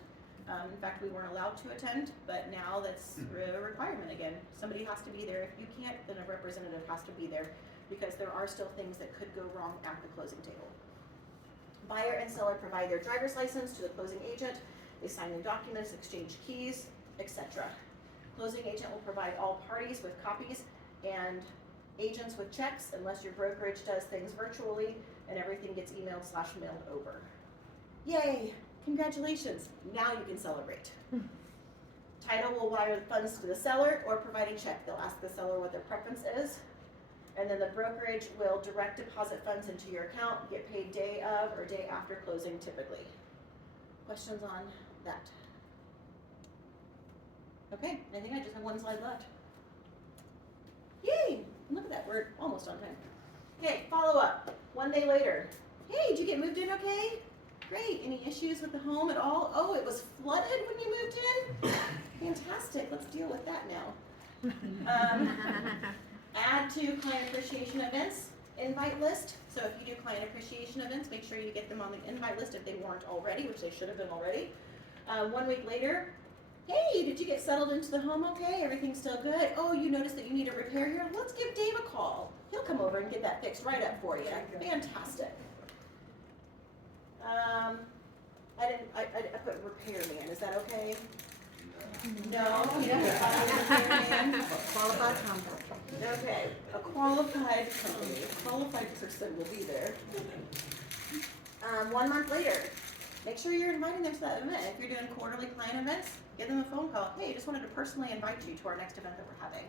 In fact, we weren't allowed to attend, but now that's a requirement again. Somebody has to be there. If you can't, then a representative has to be there because there are still things that could go wrong at the closing table. Buyer and seller provide their driver's license to the closing agent. They sign their documents, exchange keys, etc. Closing agent will provide all parties with copies and agents with checks unless your brokerage does things virtually and everything gets emailed/mailed over. Yay! Congratulations, now you can celebrate. Title will wire the funds to the seller or provide a check. They'll ask the seller what their preference is. And then the brokerage will direct deposit funds into your account, get paid day of or day after closing typically. Questions on that? Okay, I think I just have one slide left. Yay, look at that, we're almost on time. Okay, follow up, 1 day later. Hey, did you get moved in okay? Great, any issues with the home at all? Oh, it was flooded when you moved in? Fantastic, let's deal with that now. Add to client appreciation events, invite list. So if you do client appreciation events, make sure you get them on the invite list if they weren't already, which they should have been already. 1 week later, hey, did you get settled into the home okay? Everything's still good? Oh, you noticed that you need a repair here? Let's give Dave a call. He'll come over and get that fixed right up for you. Fantastic. I put repairman, is that okay? No? Qualified contractor. Okay, a qualified company, a qualified person will be there. 1 month later, make sure you're inviting them to that event. If you're doing quarterly client events, give them a phone call. Hey, just wanted to personally invite you to our next event that we're having.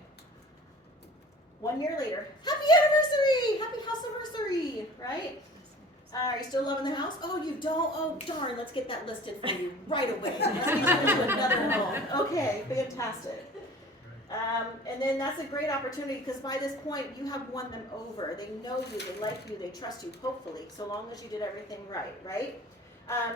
1 year later, happy anniversary! Happy house anniversary, right? Are you still loving the house? Oh, you don't? Oh, darn, let's get that listed for you right away. Let's get you into another home. Okay, fantastic. And then that's a great opportunity because by this point, you have won them over. They know you, they like you, they trust you, hopefully, so long as you did everything right?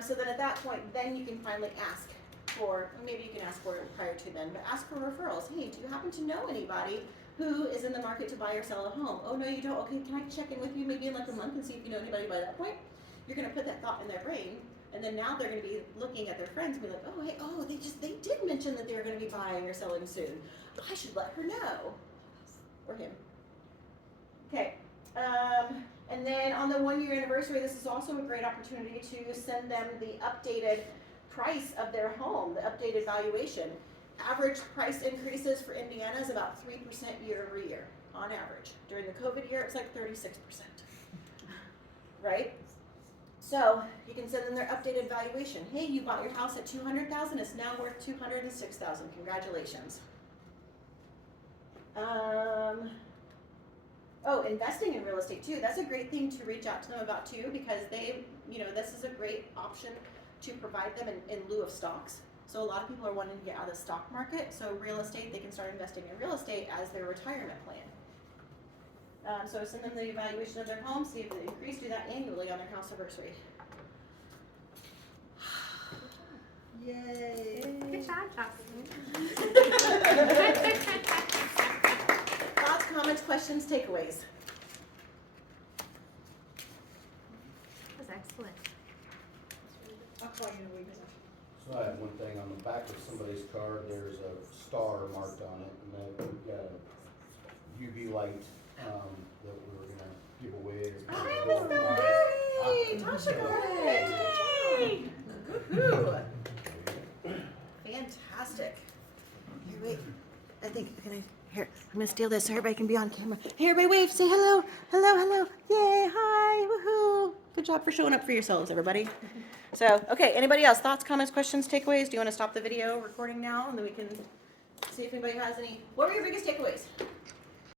So then at that point, then you can finally ask for, maybe you can ask for it prior to then, but ask for referrals. Hey, do you happen to know anybody who is in the market to buy or sell a home? Oh, no, you don't? Okay, can I check in with you maybe in like a month and see if you know anybody by that point? you're gonna put that thought in their brain, and then now they're gonna be looking at their friends and be like, oh, hey, oh, they did mention that they were gonna be buying or selling soon. I should let her know, or him. Okay, and then on the 1 year anniversary, this is also a great opportunity to send them the updated price of their home, the updated valuation. Average price increases for Indiana is about 3% year over year, on average. During the COVID year, it's like 36%, right? So you can send them their updated valuation. Hey, you bought your house at $200,000, it's now worth $206,000. Congratulations. Oh, investing in real estate too. That's a great thing to reach out to them about too, because they, this is a great option to provide them in lieu of stocks. So a lot of people are wanting to get out of the stock market. So real estate, they can start investing in real estate as their retirement plan. So send them the evaluation of their home, see if it increased, do that annually on their house anniversary. Yay. Good job, Jocelyn. Thoughts, comments, questions, takeaways? That was excellent. I'll call you in a week. So I have one thing, on the back of somebody's card, there's a star marked on it, and they've got a UV light, that we were gonna give away. Yay! Tasha got it! Yay! Woohoo! Fantastic. Here, wait. I think, here, I'm gonna steal this so everybody can be on camera. Hey, everybody wave, say hello, hello, hello. Yay, hi, woohoo. Good job for showing up for yourselves, everybody. So, okay, anybody else? Thoughts, comments, questions, takeaways? Do you wanna stop the video recording now and then we can see if anybody has any? What were your biggest takeaways?